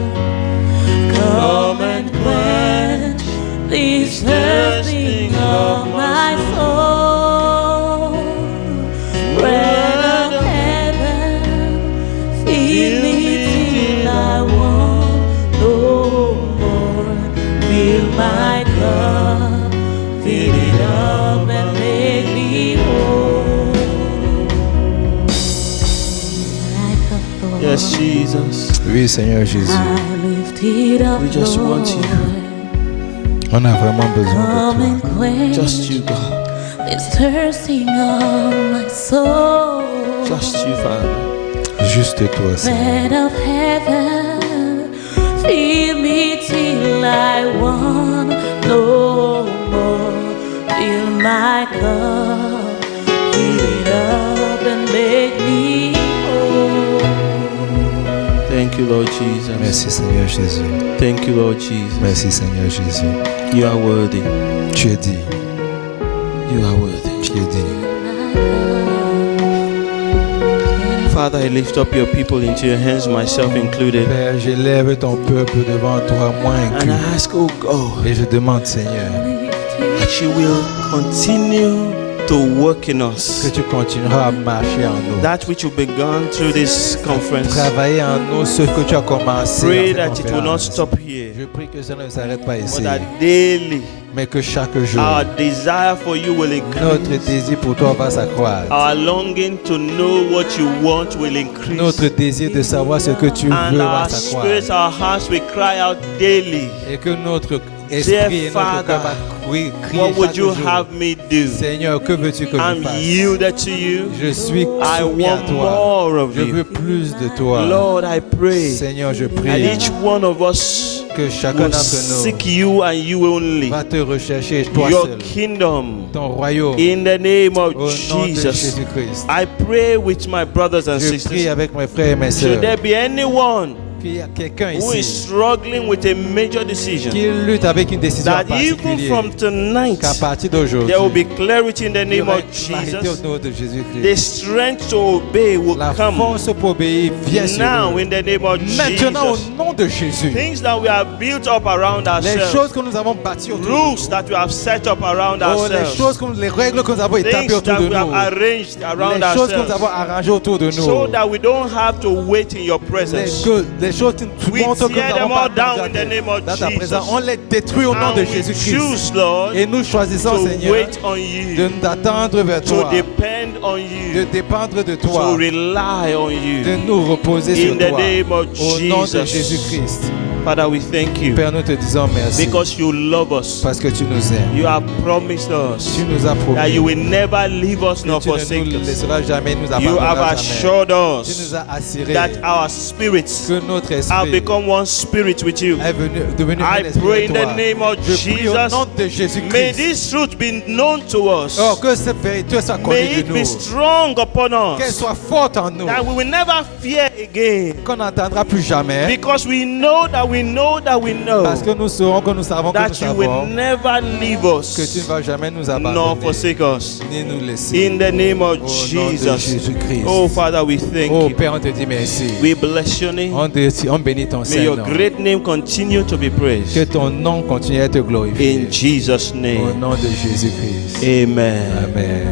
Come and quench this thirsting of my soul. Bread of heaven, feed me till I want no more. Fill my cup, fill it up and make me whole. My cup, Lord. Yes, Jesus. Oui, Seigneur Jésus. I lift it up, We just want you. Lord. On a vraiment besoin Come de and toi. quench Just you, God. this thirsting of my soul. Just you, Father. Juste toi, Seigneur. Bread of heaven, feed me till I want no more. Fill my cup, fill it up and make me whole. Thank you, Lord Jesus. Merci, Seigneur Jésus. Thank you, Lord Jesus. Merci, Seigneur Jésus. You are worthy. Tu es dit. You are worthy. Tu es dit. Father, I lift up your people into your hands, myself included. Père, j'élève ton peuple devant toi, moi And inclus. I ask, oh God, Et je demande, Seigneur, that you will continue to work in que us. tu continueras à marcher en nous. That which you've begun through this conference. Travailler en nous ce que tu as commencé. Pray dans that cette it will not conférence. stop here, Je prie que ça ne s'arrête pas ici, but that daily mais que chaque jour, our desire for you will notre increase. désir pour toi va s'accroître. Our longing to know what you want will increase. Notre désir de savoir ce que tu And veux va our s'accroître. spirits, our hearts will cry out daily. Et que notre esprit et notre Father, cœur va crier What would chaque you jour. have me do? Seigneur, que veux-tu que je I'm fasse? yielded to you. Je suis I soumis à want toi. more of Je veux you. plus de toi. Lord, I pray Seigneur, je that prie each one of us que chacun will d'entre seek nous you and you only. va te rechercher, toi Your seul, kingdom ton royaume, in the name of au nom de Jesus. Jésus-Christ. I pray with my brothers and Je prie sisters. avec mes frères et mes Should sœurs there be anyone qu'il y a quelqu'un who is ici struggling with a major decision, qui lutte avec une décision that even particulière, from tonight, qu'à partir d'aujourd'hui, there will be clarity in the il y name aura of clarité Jesus. au nom de The Jésus-Christ. strength to obey will La come force pour obéir vient sur now eux. in the name of Maintenant, Jesus. au nom de Jésus, Things that we have built up around les ourselves, choses que nous avons bâties autour de rules nous, that we have set up around les ourselves, choses, les règles que nous avons établies things autour that de we have nous, arranged around les choses que nous ourselves, avons arrangées autour de so nous, that we don't have to wait in your presence. les choses qui We montrent que nous tear n'avons them pas all down in the dans name of ta présence, Jesus. on les détruit au nom And de we Jésus-Christ. choose, Lord, Et nous choisissons, to Seigneur, wait on de you, nous attendre vers to toi, depend on de you, dépendre de to toi, rely on de you. nous reposer sur In the toi. name of Au nom de Jesus. Jésus-Christ. Father, we thank you Père, nous te disons merci because you love us. parce que tu nous aimes. You have promised us Tu nous as that you promis will never leave us que nor tu ne forsake nous us. laisseras jamais, nous You have abandonneras jamais. assured Tu us nous as assuré that our spirits que notre have esprit become one spirit with you. est devenu I un esprit pray in de the toi. name of Je prie au Jesus. nom de May Jésus-Christ. this truth be known to us. Oh, que cette vérité soit May connue it de be nous. strong upon Qu'elle us. soit forte en nous. That we will never fear again. Qu'on n'entendra plus jamais. Because we know that we know that we know Parce que nous saurons que nous savons que nous that you will savons never leave que tu ne us vas jamais nous nor abandonner forsake us. ni nous laisser. In the name of Au nom de Jesus. Jésus-Christ. Oh, Father, we thank Oh you. Père, on te dit merci. We bless your name. On bénit ton May your Saint-Nom. great name continue to be Que praised. ton nom continue à être glorifié. In Jesus' Au name. nom de Jésus-Christ. Amen. Amen.